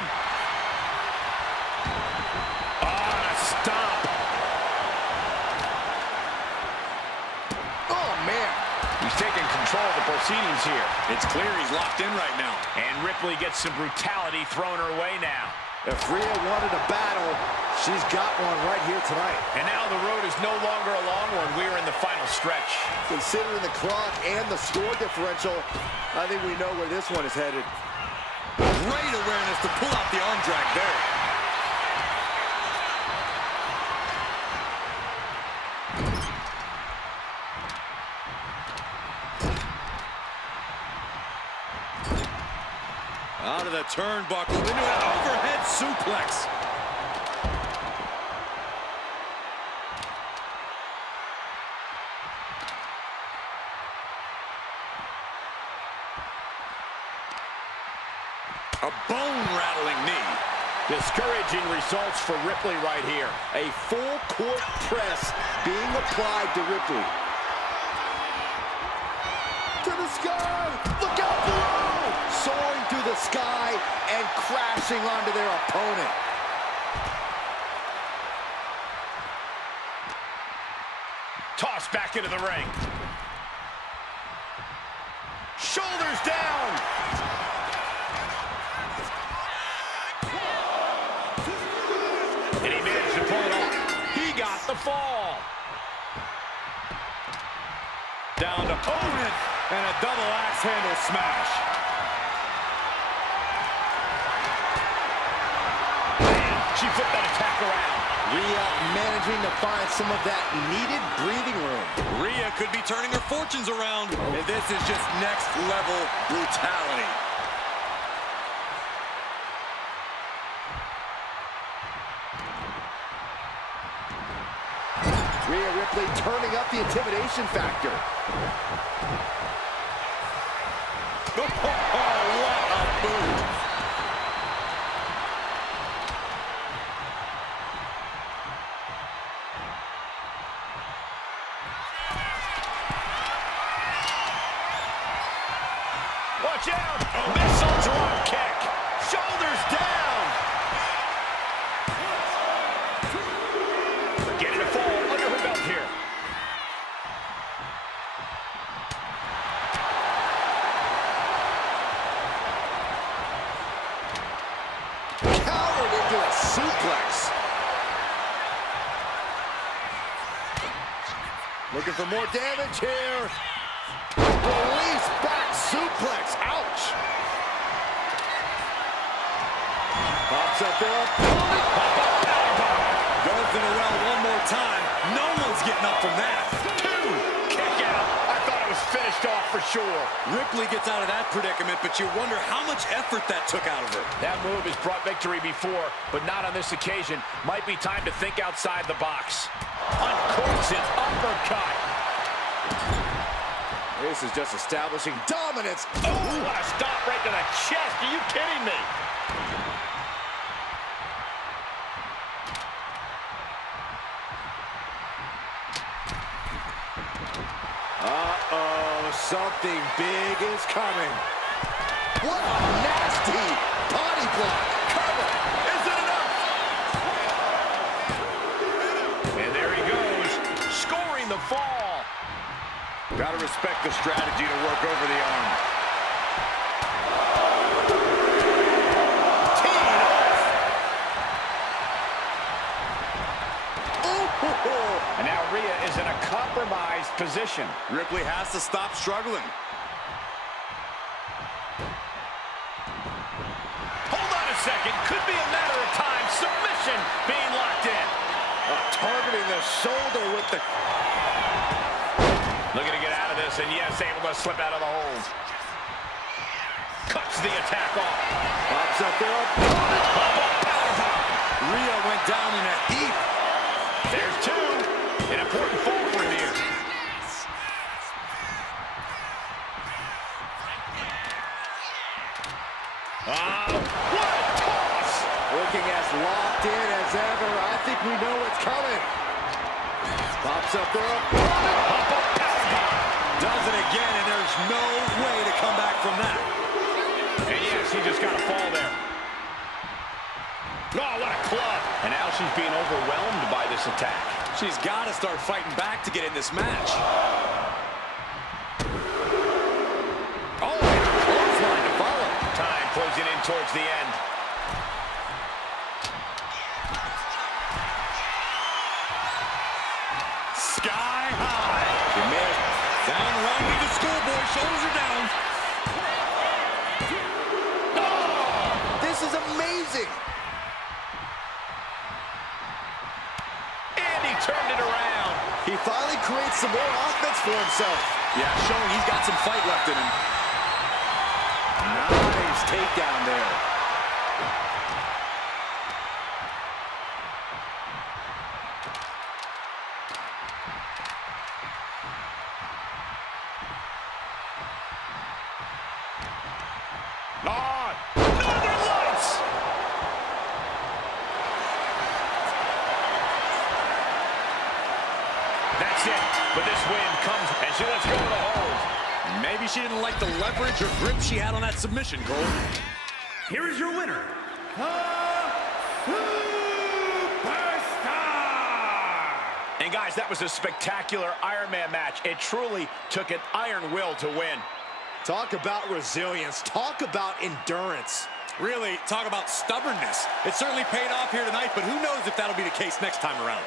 A stomp. Oh, man. He's taking control of the proceedings here. It's clear he's locked in right now. And Ripley gets some brutality thrown her way now. If Rhea wanted a battle, she's got one right here tonight. And now the road is no longer a long one. We are in the final stretch. Considering the clock and the score differential, I think we know where this one is headed. Great awareness to pull out the arm drag there. Out of the turnbuckle into an overhead suplex. A bone-rattling knee. Discouraging results for Ripley right here. A full court press being applied to Ripley. To the sky! Look out below! Soaring through the sky and crashing onto their opponent. Tossed back into the ring. Shoulders down. And he managed to pull it off. He got the fall. Down to opponent, and a double axe handle smash. Man, she flipped that attack around. Rhea managing to find some of that needed breathing room. Rhea could be turning her fortunes around. And this is just next level brutality. Rhea Ripley turning up the intimidation factor. Oh, what a boot. Watch out! Missile drop kick. Shoulders down. Getting a fall under her belt here. Cowered into a suplex. Looking for more damage here. Release back suplex. Ouch. Pops up there. Goes in a well one more time. No one's getting up from that. Kick out. I thought it was finished off for sure. Ripley gets out of that predicament, but you wonder how much effort that took out of her. That move has brought victory before, but not on this occasion. Might be time to think outside the box. Uncorks an uppercut. This is just establishing dominance. Oh, what a stop right to the chest. Are you kidding me? Uh-oh, something big is coming. What a nasty body block. Cover. Is it enough? And there he goes, scoring the fall. Gotta respect the strategy to work over the arm. Teeing off. Ooh. And now Rhea is in a compromised position. Ripley has to stop struggling. Hold on a second. Could be a matter of time. Submission being locked in. Targeting the shoulder with the... Looking to get out of this, and yes, able to slip out of the hold. Cuts the attack off. Pops up there. Rhea went down in a heap. There's two. An important fall for him here. What a toss! Looking as locked in as ever. I think we know what's coming. Pops up there. Does it again, and there's no way to come back from that. And yes, he just got a fall there. Oh, what a club. And now she's being overwhelmed by this attack. She's got to start fighting back to get in this match. Oh, and a clothesline to follow. Time closing in towards the end. Sky high. She missed. Down right with the schoolboy. Shoulders are down. Oh, this is amazing. And he turned it around. He finally creates some more offense for himself. Yeah, showing he's got some fight left in him. Nice takedown there. Northern Lights! That's it. But this win comes and she lets go of the hold. Maybe she didn't like the leverage or grip she had on that submission, Cole. Here is your winner, the Superstar! And guys, that was a spectacular Iron Man match. It truly took an iron will to win. Talk about resilience. Talk about endurance. Really, talk about stubbornness. It certainly paid off here tonight, but who knows if that'll be the case next time around.